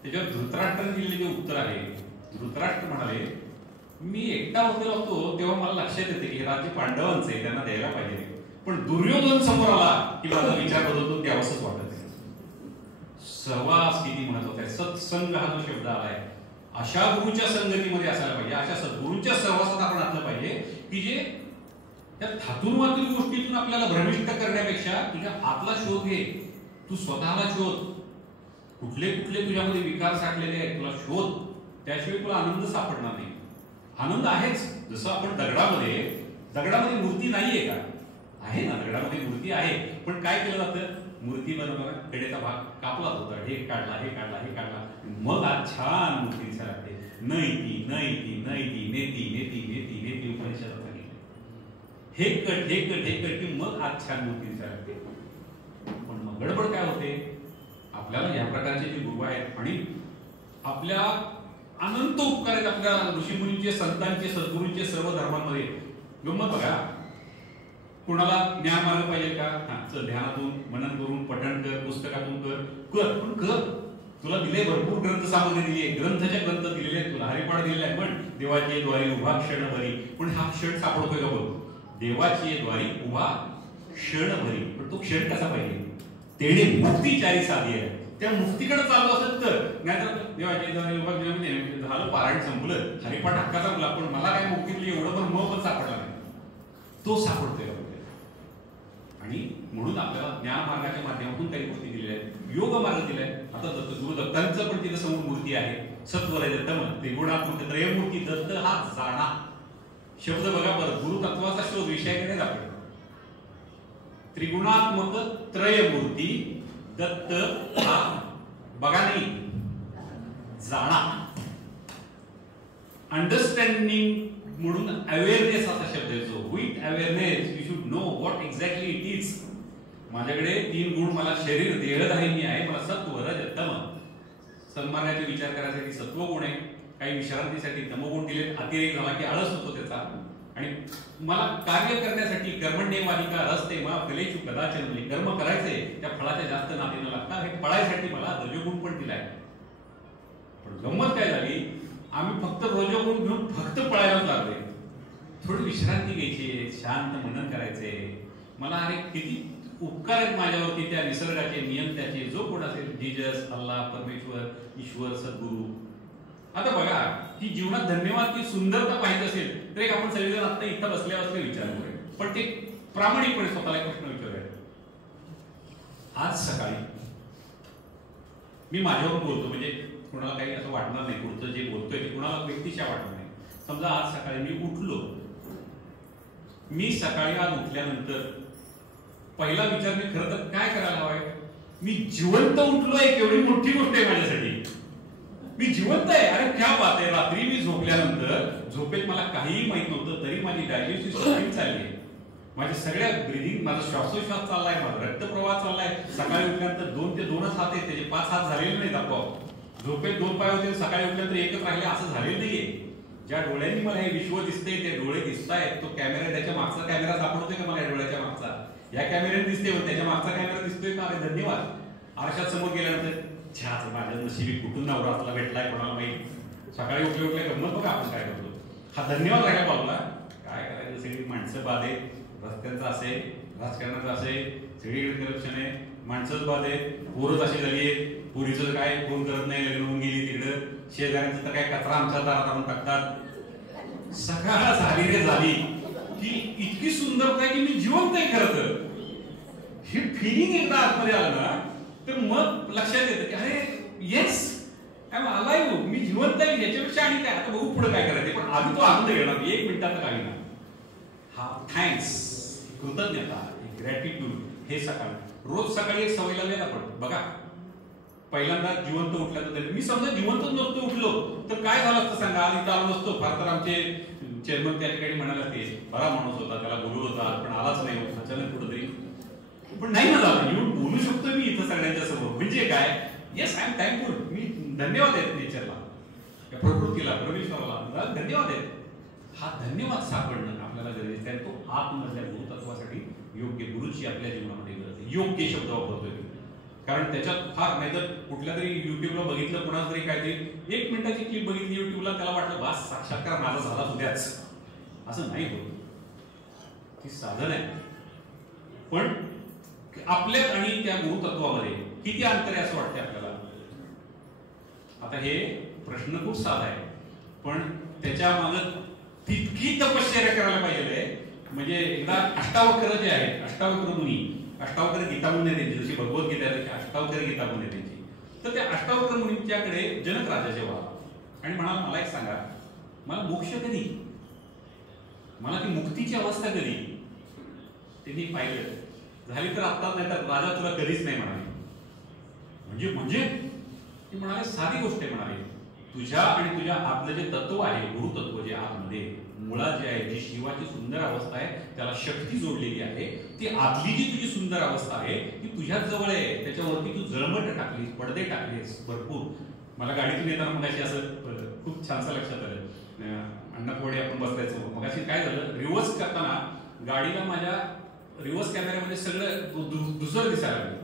त्याच्यावर धृतराष्ट्राने दिलेले जे उत्तर आहे, धृतराष्ट्र म्हणाले मी एकटा वगैरे असतो तेव्हा मला लक्षात येते की राज्य पांडवांचं आहे, त्यांना द्यायला पाहिजे, पण दुर्योधन समोर आला की माझा विचार बदलतो, द्यावंच वाटत आहे. सहवास किती महत्वाचा आहे, सत्संग हा जो शब्द आलाय, अशा गुरुच्या संगतीमध्ये असायला पाहिजे, अशा सद्गुरूंच्या सहवासात आपण असलं पाहिजे की जे त्या थातून वातून गोष्टीतून आपल्याला भ्रमिष्ट करण्यापेक्षा तुझ्या आतला शोध घे, तू स्वतःला शोध, कुठले कुठले तुझ्यामध्ये विकार साठलेले आहेत तुला शोध, त्याशिवाय तुला आनंद सापडणार नाही. आनंद आहेच, जसं आपण दगडामध्ये मूर्ती नाहीये का, आहे ना, दगडामध्ये मूर्ती आहे, पण काय केलं जातं, मूर्ती बनवताना कडेचा भाग कापला होता, हे काढला, मग आज छान मूर्ती दिसायला लागते. नैती नेती उपनिषदात सांगितलं, हे कट की मग आज छान मूर्ती दिसायला लागते. पण मग गडबड काय होते, आपल्याला या प्रकारचे जे गुरु आहेत आणि आपल्या अनंत उपकार आहेत आपल्या ऋषीमुनींचे, संतांचे, सद्गुरूंचे सर्व धर्मांमध्ये. गंमत बघा, कुणाला ज्ञान मार्ग पाहिजे का, चल ध्यानातून मनन करून पठण कर, पुस्तकातून कर, पण कर, तुला दिले भरपूर ग्रंथ सामग्री दिली आहे, ग्रंथाच्या ग्रंथ दिलेले आहेत तुला, हरिपाठ दिलेला आहे, पण देवाची द्वारी उभा क्षण भरी, पण हा क्षण सापडतोय का बघ, देवाची द्वारी उभा क्षण भरी, पण तो क्षण कसा पाहिजे, तेणे मुक्ती चारी साधी आहे, त्या मुक्तीकडे चालू असेल तर, नाहीतर देवाची द्वारी उभा क्षण झालं, पारायण संपलं, हरिपाठ हक्का संपला, पण मला काय मुक्तीतली एवढं पण मग पण सापडला नाही, तो सापडतोय. आणि म्हणून आपल्याला ज्ञान मार्गाच्या माध्यमातून काही गोष्टी दिलेल्या आहेत, योग मार्ग दिलाय. आता गुरु दत्तांचं पण तिथं समोर मूर्ती आहे, सत्वर दत्त, त्रिगुणात्मक त्रयमूर्ती दत्त हा जाणा शब्द बघा बरं, गुरु तत्वाचा शोध विषयाकडे आपण, त्रिगुणात्मक त्रयमूर्ती दत्त हा बघा नाही, जाणा, अंडरस्टँडिंग म्हणून अवेअरनेस असा शब्द येतो. With awareness you should know what exactly it is. माझ्याकडे 3 गुण, मला शरीर देहधारिणी आहे, मला सत्व रज तम, सन्मानाचे विचार करायसाठी सत्व गुण आहे, काही विश्रांतीसाठी तमोगुण दिले, अतिरेक झाला की आळस होतो त्याचा, आणि मला कार्य करण्यासाठी कर्मण्यवादिका रस्ते मा फलेषु कदाचन, म्हणजे कर्म करायचे त्या फळाच्या जास्त नादी न लागता हे फळायसाठी मला रजोगुण पण दिलाय. पण गंमत काय झाली, आम्ही फक्त रजोगुण घेऊन फक्त पळायलाच लागले. थोडी विश्रांती घ्यायची, शांत मनन करायचे, मला अरे किती उपकार आहेत माझ्यावरती त्या निसर्गाचे, नियंत्याचे, जो कोण असेल, जीजस, अल्लाह, परमेश्वर, ईश्वर, सद्गुरू. आता बघा की जीवनात धन्यवाद की सुंदरता पाहिजे असेल तर एक आपण सगळेजण आता इथं बसल्या बसल्या विचार करूया, पण ते प्रामाणिकपणे स्वतःला एक प्रश्न विचारूया. आज सकाळी मी माझ्यावर बोलतो, म्हणजे कुणाला काही असं वाटणार नाही, पुढचं जे बोलतोय ते कुणाला व्यक्तिशा वाटणार नाही. समजा आज सकाळी मी उठलो, मी सकाळी आज उठल्यानंतर पहिला विचार मी खरं तर काय करायला हवाय, मी जिवंत उठलोय, केवढी मोठी गोष्ट आहे माझ्यासाठी, मी जिवंत आहे, अरे क्या बात आहे. रात्री मी झोपल्यानंतर झोपेत मला काहीही माहित नव्हतं तरी माझी डायजेस्टिव्ह सिस्टीम चालली आहे, माझ्या सगळ्या ब्रिदिंग, माझा श्वासोश्वास चाललाय, माझा रक्तप्रवाह चाललाय. सकाळी उठल्यानंतर 2 ते 2च हात आहेत, त्याचे 5 हात झालेले नाहीत आपोआप. झोपेत 2 पाय होते, सकाळी उठल्यानंतर एकच राहिले, असं झालेलं नाहीये. ज्या डोळ्यांनी मला हे विश्व दिसते, ते डोळे दिसतायत, तो कॅमेरा, त्याच्या मागचा कॅमेरा सापडतोय का मला या डोळ्याच्या मागचा, या कॅमेऱ्याने दिसते, त्याच्या मागचा कॅमेरा दिसतोय का, अरे धन्यवाद. आरशात समोर गेल्यानंतर छान, माझ्या नशिबी कुठून नवरा असला भेटलाय कोणाला माहिती. सकाळी उठल्या गंमत बघा आपण काय करतो, हा धन्यवाद राहिला बाबला. काय करायचं, सगळी माणसं बाद आहे, रस्त्यांचं असेल, राजकारणाचं असेल, सगळीकडे करप्शन आहे, माणसंच बाद आहे, पोरच अशी झाली आहे, पुरीचं काय फोन करत नाही, लग्न होऊन गेली तिकडं, शेजाऱ्यांचं तर काय कचरा आमच्या दारात आणून टाकतात. सकाळ झाली रे झाली की इतकी सुंदरता आहे की मी जिवंत आहे. खरं तर ही फिलिंग एकदा आतमध्ये आलं ना तर मग लक्षात येतं की अरे येस, अलाइव्ह, मी जिवंत आहे, याच्यापेक्षा आणि काय. आता बघू पुढे काय करायचं, पण आधी तो आनंद घेणार, 1 मिनिटात काही ना. हा थँक्स, कृतज्ञता, ग्रॅटिट्यूड, हे सकाळी रोज सकाळी एक सवय लावली आपण. बघा, पहिल्यांदा जिवंत उठल्यानंतर मी समजा जिवंतच नसतो उठलो तर काय झालं असतं सांगा. आणि आलो नसतो, फार तर आमचे चेअरमन त्या ठिकाणी म्हणाले असते, बरा माणूस होता, त्याला बोलू होता, पण आलाच नाही अचानक कुठंतरी. पण नाही ना झालं, येऊन बोलू शकतो मी इथं सगळ्यांच्या समोर. म्हणजे काय, येस आय एम थँकफुल, मी धन्यवाद आहेत नेचरला, प्रकृतीला, परमेश्वराला धन्यवाद आहेत. हा धन्यवाद सापडणं आपल्याला गरजेचं आहे. तो आतमधल्या गुरुतत्वासाठी योग्य गुरुची आपल्या जीवनामध्ये गरज आहे. योग्य शब्द वापरतोय, कारण त्याच्यात फार, नाहीतर कुठल्या तरी युट्यूबला बघितलं कोणाच तरी काय ते 1 मिनिटाची क्लिप बघितली युट्यूबला, त्याला वाटलं बस साक्षात्कार माझा झाला उद्याच. असं नाही होत, ती साधन आहे. पण आपल्या आणि त्या गुरुतत्वामध्ये किती अंतर आहे असं वाटतंय आपल्याला. आता हे प्रश्न खूप साधा आहे, पण त्याच्या मागे तितकी तपश्चर्या करायला पाहिजे. म्हणजे एकदा अष्टावक्र जे आहेत, अष्टावक्र मुनी, अष्टावक्र गीता मुनी आहे त्यांची, जशी भगवद्गीता आहे तशी अष्टावक्र गीता मुनी आहे त्यांची. तर त्या अष्टावक्र मुनींच्याकडे जनक राजा जेव्हा आणि म्हणाला, मला एक सांगा, मला मोक्ष कधी, मला ती मुक्तीची अवस्था कधी. त्यांनी पाहिलं, झाली तर आत्ताच, नाही तर राजा तुला कधीच नाही म्हणाले. म्हणजे ती म्हणाले, साधी गोष्ट आहे म्हणाले, तुझ्या आणि तुझ्या आतलं जे तत्व आहे, गुरुतत्व जे आतमध्ये मुळात जे आहे, जी शिवाची सुंदर अवस्था आहे, त्याला शक्ती जोडलेली आहे, ती आतली जी तुझी सुंदर अवस्था आहे ती तुझ्याच जवळ आहे. त्याच्यावरती तू जळमट टाकलीस, पडदे टाकलेस भरपूर. मला गाडीतून येताना मगाशी असं खूप छानसं लक्षात आलं, अण्णापुढे आपण बसलायचो, मगाशी काय झालं, रिव्हर्स करताना गाडीला माझ्या रिव्हर्स कॅमेऱ्यामध्ये सगळं दुसरं दिसायला लागलं.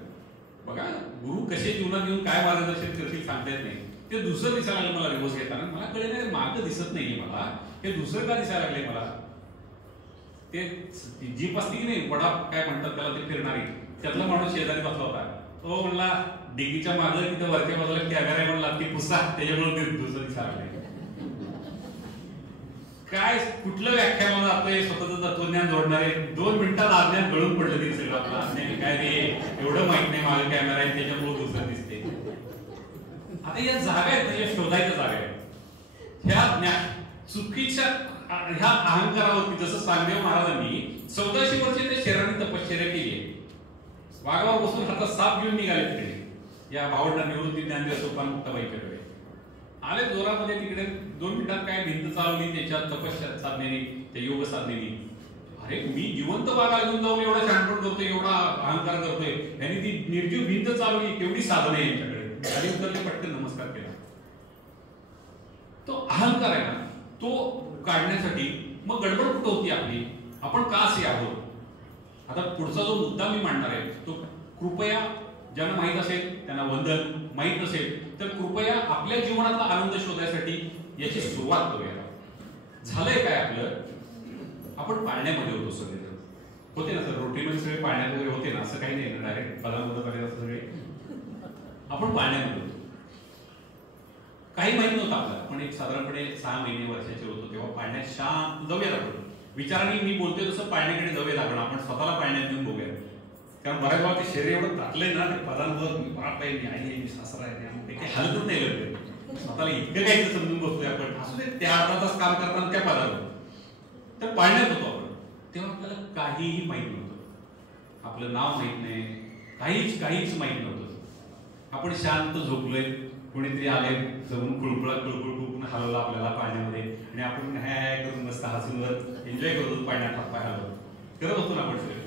बघा, गुरु कसे जीवनात येऊन काय मार्गदर्शन करतील सांगता येत नाही. ते दुसरं दिसायला लागलं मला रिव्हर्स घेताना. मला कळलं नाही, मार्ग दिसत नाहीये मला, हे दुसरं का दिसायला लागले मला. ते जीप असते की नाही, वडा काय म्हणतात त्याला, ते फिरणारी, त्यातला माणूस शेजारी बसला होता. तो म्हणला, डिगीच्या मागे तिथं वरच्या बाजूला कॅमेरा म्हणला, ती पुसा, त्याच्यामुळे दुसरं दिसायला लागले. काय कुठलं व्याख्यान जातोय, स्वतःचं तत्वज्ञान जोडणारे 2 मिनिटात अज्ञान गळून पडलं तरी सगळं आपलं अज्ञान काय रे, एवढं माहित नाही मागे कॅमेरा आहे त्याच्यामुळे दुसरं दिसते. आता या जागा आहेत, या शोधायच्या जागा आहेत. ह्या चुकीच्या ह्या अहंकारावरती, जसं सांगदेव महाराजांनी 1400 वर्षे त्या शरीराने तपश्चर्या केली आहे. वाघावर बसून हातात साप घेऊन निघाले तिकडे, या भावंडा निवृत्ती ज्ञानदेव सोपान मुक्ताबाईकडे आले जोरामध्ये. तिकडे 2 मिनिटात काय भिंत चालवली त्याच्या तपश्चर्या साधनेने, त्या योग साधनेने. अरे मी जिवंत वाघाला घेऊन जाऊन एवढा शांतपण करतोय, एवढा अहंकार करतोय, यांनी ती निर्जीव भिंत चालवली, केवढी साधन आहे यांच्याकडे. गाडी उतरले, पटकन नमस्कार केला. तो अहंकार आहे ना, तो काढण्यासाठी मग गडबड कुठं होती आपली, आपण का असे आहोत. आता पुढचा जो मुद्दा मी मांडणार आहे तो, कृपया ज्यांना माहित असेल त्यांना वंदन, माहित नसेल तर कृपया आपल्या जीवनातला आनंद शोधायसाठी याची सुरुवात करूया. झालंय काय आपलं, आपण पाळण्यामध्ये होतो सगळे, होते ना सर, रोटीमध्ये सगळे पाळण्यात वगैरे होते ना, असं काही नाही ना, डायरेक्ट पदार्थ वगैरे सगळे आपण पाळण्यामध्ये होतो. काही माहित नव्हतं आपल्याला, पण एक साधारणपणे 6 महिने वर्षाचे होतो तेव्हा पाळण्यात शांत जाऊया आपण. विचाराने मी बोलतोय तसं पाळण्याकडे जाऊया आपण, आपण स्वतःला पाळण्यात घेऊन बघूया. कारण बऱ्याच वेळा ते शरीर एवढं टाकलंय ना, ते पदांवर मी बाप आहे, मी आई आहे, मी सासरा आहे, ते काही हलतच नाही लगेच. स्वतःला इतकं काही समजून बसतोय आपण, असू दे त्या अर्धा तास काम करताना त्या पदावर. तर पाळण्यात होतो आपण, तेव्हा आपल्याला काहीही माहित नव्हतं, आपलं नाव माहित नाही, काहीच माहित नव्हतं. आपण शांत झोपलोय, कोणीतरी आले जाऊन कुळकुळून हलवलं आपल्याला पाण्यामध्ये, आणि आपण हॅ करून मस्त हसून एन्जॉय करत होतो, पाण्यात हातपाय हलवत करत होतो ना आपण सगळे.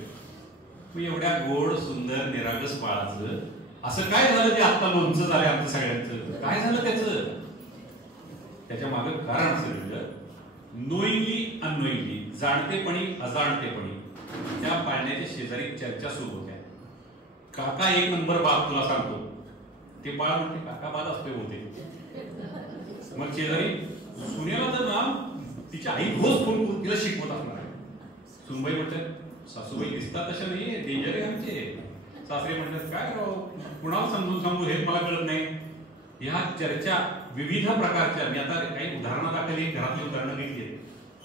मग एवढ्या गोड सुंदर निरागस बाळाचं असं काय झालं, ते आता लोणचं झालंय आमचं सगळ्यांचं, काय झालं त्याचं. त्याच्या मागे कारण असं, नोईंगली अननोईंगली, जाणतेपणी अजाणतेपणी त्या पाळण्याच्या शेजारी चर्चा सुरू होत्या. काका 1 नंबर बाप, तुला सांगतो. ते बाळ म्हणते, काका बाळ असते होते. मग शेजारी सुनेला तर ना तिची आई रोज फोन करून तिला शिकवत असणार आहे. सुनबाई म्हणतात, सासूबाई दिसतात तशा नाही, डेंजर आहे आमचे. सासरे म्हणतात, काय राव, कुणाला समजून सांगू हेच मला कळत नाही. ह्या चर्चा विविध प्रकारच्या, मी आता काही उदाहरणादाखल घरातली उदाहरणं घेतली,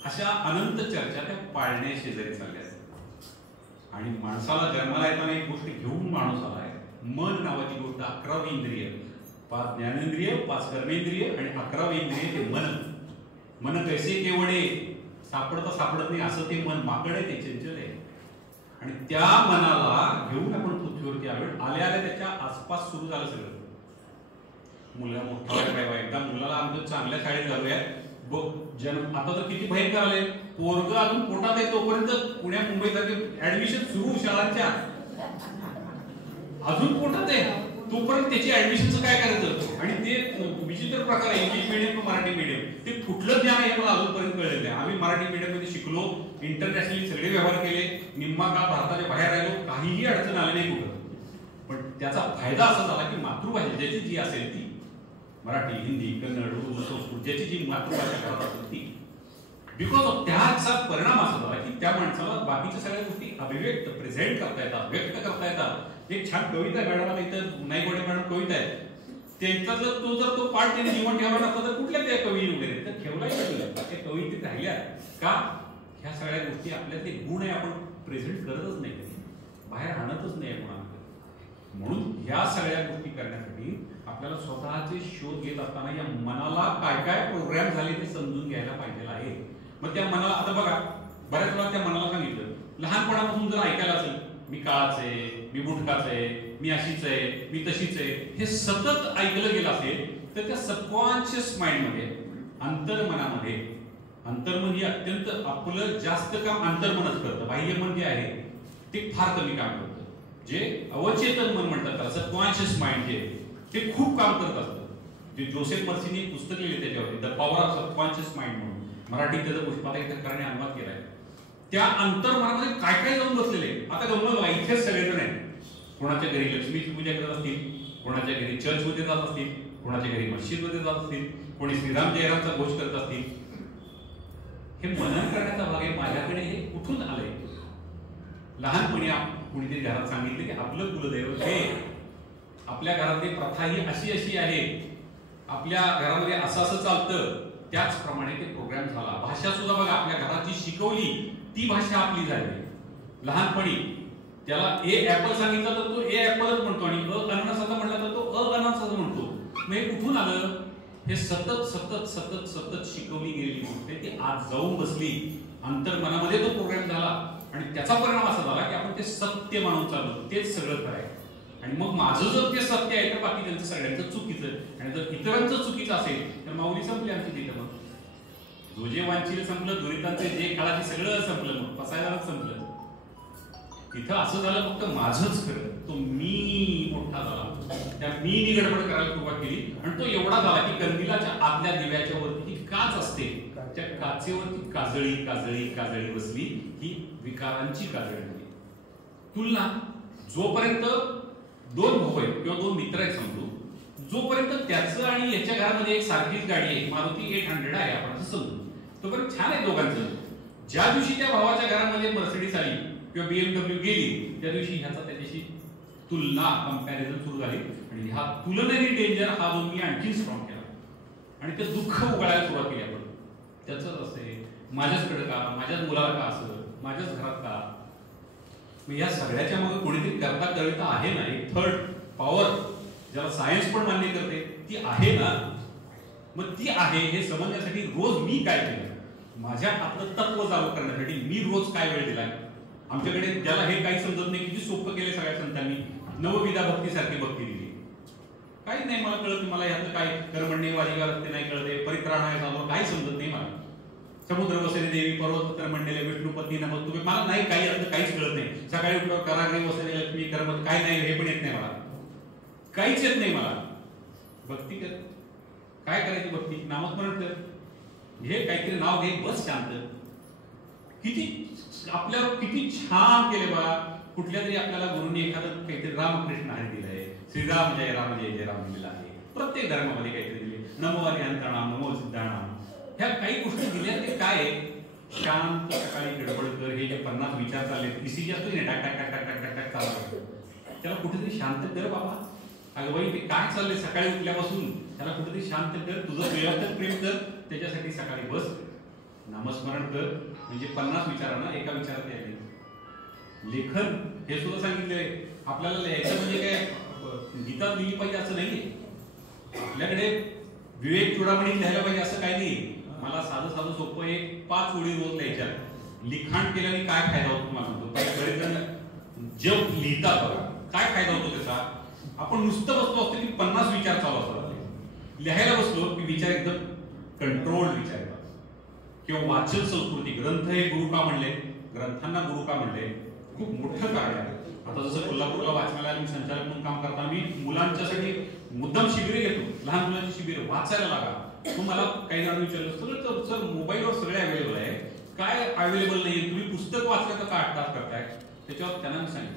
अशा अनंत चर्चा त्या पाळण्या शेजारी चालल्या. आणि माणसाला जन्माला येताना एक गोष्ट घेऊन माणूस आलाय, मन नावाची गोष्ट, 11वी इंद्रिय. 5 ज्ञानेंद्रिय, 5 कर्मेंद्रिय आणि 11वे इंद्रिय ते मन. मन कैसे केवडे, सापडता सापडत नाही असं ते मन माकड आहे, ते चंचल आहे. आणि त्या मनाला घेऊन आपण पृथ्वीवरती आलो. आल्या आल्या त्याच्या आसपास सुरू झालं सगळं. मुलगा मोठा व्हायला, एकदा मुलाला आमच्या चांगल्या शाळेत घालूया. जन्म आता तर किती भयंकर आले, पोरग अजून पोटात आहे तोपर्यंत पुण्या मुंबईत ऍडमिशन सुरू शाळांच्या, अजून पोटात आहे तोपर्यंत त्याची ऍडमिशनचं काय करायचं. आणि ते विचित्र प्रकार आहे, इंग्लिश मिडियम किंवा मराठी मिडियम, ते कुठलं ज्ञान आहे मला अजूनपर्यंत कळलेलं आहे. आम्ही मराठी मिडियम मध्ये शिकलो, इंटरनॅशनली सगळे व्यवहार केले, निम्मा काळ भारताच्या बाहेर राहिलो, काहीही अडचण आली नाही कुठं. पण त्याचा फायदा असा झाला की मातृभाषा ज्याची जी असेल ती, मराठी, हिंदी, कन्नड, उर्दू, संस्कृत, ज्याची जी मातृभाषा करत असेल ती, बिकॉज ऑफ त्याचा परिणाम असा झाला की त्या माणसाला बाकीच्या सगळ्या गोष्टी अभिव्यक्त प्रेझेंट करता येतात, व्यक्त करता येतात. एक छान कविता आहे मॅडम, इथं नाईकवाडे मॅडम कविता आहे, त्यांचा जर तो पाठ त्याने जीवन ठेवला नसता तर कुठल्या त्या कवी वगैरे तर ठेवलाही नाही. त्या कवितेत राहिल्या का, ह्या सगळ्या गोष्टी आपल्या ते गुण आहे, आपण प्रेझेंट करतच नाही, बाहेर आणतच नाही कोणाला. म्हणून ह्या सगळ्या गोष्टी करण्यासाठी आपल्याला स्वतःचे शोध घेत असताना या मनाला काय काय प्रोग्राम झाले ते समजून घ्यायला पाहिजे आहे. मग त्या मनाला आता बघा, बऱ्याच वेळा त्या मनाला सांगितलं लहानपणापासून जर ऐकायला असेल, मी काळाच आहे, मी बुटकाच आहे, मी अशीच आहे, मी तशीच आहे, हे सतत ऐकलं गेलं असेल तर त्या सबकॉन्शियस माइंड मध्ये, अंतर्मनामध्ये, अंतर्मन हे अत्यंत आपलं जास्त काम अंतर्मनच करतं. बाह्यमन जे आहे ते फार कमी काम करतं. जे अवचेतन मन म्हणतात त्याला, सबकॉन्शियस माइंड जे ते खूप काम करत असतं. जे जोसेफ मर्सीने एक पुस्तक लिहिले त्याच्यावरती, the power of subconscious mind म्हणून, मराठीत त्याचा पुष्पाताईकरांनी अनुवाद केलाय. त्या अंतर्मनामध्ये काय काय जाऊन बसलेले. आता गमलं इथेच सगळेजण आहेत, कोणाच्या घरी लक्ष्मीची पूजा करत असतील, कोणाच्या घरी चर्च मध्ये जात असतील, कोणाच्या घरी मस्जिद मध्ये जात असतील, कोणी श्रीराम जयरामचा घोष करत असतील. हे मनन करण्याचा भाग आहे. माझ्याकडे हे कुठून आलंय? लहानपणी कुणीतरी घरात सांगितले की आपलं कुलदैवत हे, आपल्या घरातली प्रथा ही अशी अशी आहे, आपल्या घरामध्ये असं असं चालतं, त्याचप्रमाणे ते प्रोग्राम झाला. भाषा सुद्धा बघा, आपल्या घरात जी शिकवली ती भाषा आपली झाली. लहानपणी त्याला ए ऍपल सांगितलं तर तो ए ऍपलच म्हणतो, आणि अननसाचा म्हटलं तर तो अननसाचा म्हणतो. मग हे कुठून आलं? हे सतत सतत सतत सतत शिकवली गेलेली गोष्ट आहे, ती आज जाऊन बसली अंतर्मनामध्ये, तो प्रोग्राम झाला. आणि त्याचा परिणाम असा झाला की आपण ते सत्य मानून चाललो, तेच सगळं करायचं. आणि मग माझं जर ते सत्य आहे तर बाकी त्यांचं सगळ्यांचं चुकीचं, आणि जर इतरांचं चुकीचं असेल तर माऊली संपली आमची तिथं. मग जो जे वांचील संपलं, दुरितांचे जे काळाचे सगळं संपलं, मग फसायलाच संपलं. इथं असं झालं फक्त माझंच खरं, तो मी मोठा झाला, त्या मी गडबड करायला सुरुवात केली. आणि तो एवढा झाला की कंदिलाच्या आतल्या दिव्याच्या वरती ही काच असते, त्या काचेवरती काजळी काजळी काजळी बसली, ही विकारांची काजळी होती. तुलना, जोपर्यंत 2 भाऊ आहेत किंवा 2 मित्र आहेत समजू, जोपर्यंत त्याचं आणि याच्या घरामध्ये एक सारखीच गाडी आहे, मारुती 800 आहे आपण असं समजू, तोपर्यंत छान आहे दोघांचं. ज्या दिवशी त्या भावाच्या घरामध्ये मर्सिडीज आली किंवा BMW गेली, त्या दिवशी ह्याचा त्याच्याशी तुलना, कंपॅरिझन सुरू झाली. आणि हा तुलनेने डेंजर हा जो मी आणखी स्ट्रॉंग केला, आणि ते दुःख उघडायला सुरुवात केली आपण. त्याच असते, माझ्याचकडे का, माझ्याच मुलाला का असं, माझ्याच घरात का. मग या सगळ्याच्या मग कोणीतरी करता कविता आहे ना, एक थर्ड पॉवर ज्याला सायन्स पण मान्य करते, ती आहे ना. मग ती आहे हे समजण्यासाठी रोज मी काय केलं, माझ्या आपलं तत्व चालू करण्यासाठी मी रोज काय वेळ दिलाय. आमच्याकडे ज्याला हे काही समजत नाही, किती सोपं केले सगळ्या संतांनी, नवविधा भक्ती सारखी भक्ती दिली. काही नाही मला कळत, मला यातलं काय कर्मण्य वाजिका रस्ते नाही कळते, परित्राण आहे साधो, काही समजत नाही मला. समुद्र वसरे देवी, पर्वत कर्मण्यले, विष्णू पत्नी नमक तुम्ही, मला नाही काही यातलं काहीच कळत नाही. सकाळी उठल्यावर कराग्रे वसरे लक्ष्मी कर्म, काय नाही हे पण येत नाही मला, काहीच येत नाही मला. भक्ती कर, काय करायची भक्ती, नामस्मरण कर, हे काहीतरी नाव घे, बस शांत. किती आपल्याला किती छान केले बा. कुठल्या तरी आपल्याला गुरुनी एखादं काहीतरी रामकृष्ण हरी दिलंय, श्रीराम जय राम जय जय राम दिलेला आहे. प्रत्येक धर्मामध्ये काहीतरी दिले, नमो हरिहंताणाम, नमो सिद्धाणाम, ह्या काही गोष्टी दिल्या. ते काय शांत सकाळी गडबड कर, हे जे 50 विचार चालले, इसी असतो ना, टाक टाक टाक टाक टाक टाक चालू, त्याला कुठेतरी शांत कर बाबा. अगं बाई ते काय चाललंय सकाळी उठल्यापासून, त्याला कुठेतरी शांत कर, तुझं व्यवस्थित प्रेम कर, त्याच्यासाठी सकाळी बस, नामस्मरण कर. म्हणजे 50 विचारांना एका विचारात यायचे. लेखन हे सुद्धा सांगितलंय आपल्याला, लिहायचं म्हणजे काय गीतात लिहिली पाहिजे असं नाहीये. आपल्याकडे विवेक चुडामणी लिहायला पाहिजे असं काही नाही. मला साधं साधं सोपं एक 5 ओळी रोज लिहायच्या. लिखाण केल्याने काय फायदा होतो तुम्हाला सांगतो. बरेच जण जग लिहितात बघा, काय फायदा होतो त्याचा. आपण नुसतं बसलो असतो की 50 विचार चालू असतात. लिहायला बसलो की विचार एकदम कंट्रोल्ड विचार येतात. किंवा वाचन संस्कृती, ग्रंथ हे गुरु का म्हणले, ग्रंथांना गुरु का म्हणले, खूप मोठं कारण आहे. आता जसं कोल्हापूरला वाचनालयात मी संचालक म्हणून काम करताना मी मुलांच्यासाठी मुद्दाम शिबिरे घेतो. लहान मुलांची शिबिरे, वाचायला लागा. मग मला काही जणांनी विचारलं, सगळं सर मोबाईलवर सगळे अवेलेबल आहे, काय अवेलेबल नाही, तुम्ही पुस्तक वाचलं तर का 8 तास करताय. त्याच्यावर त्यांना मी सांगितलं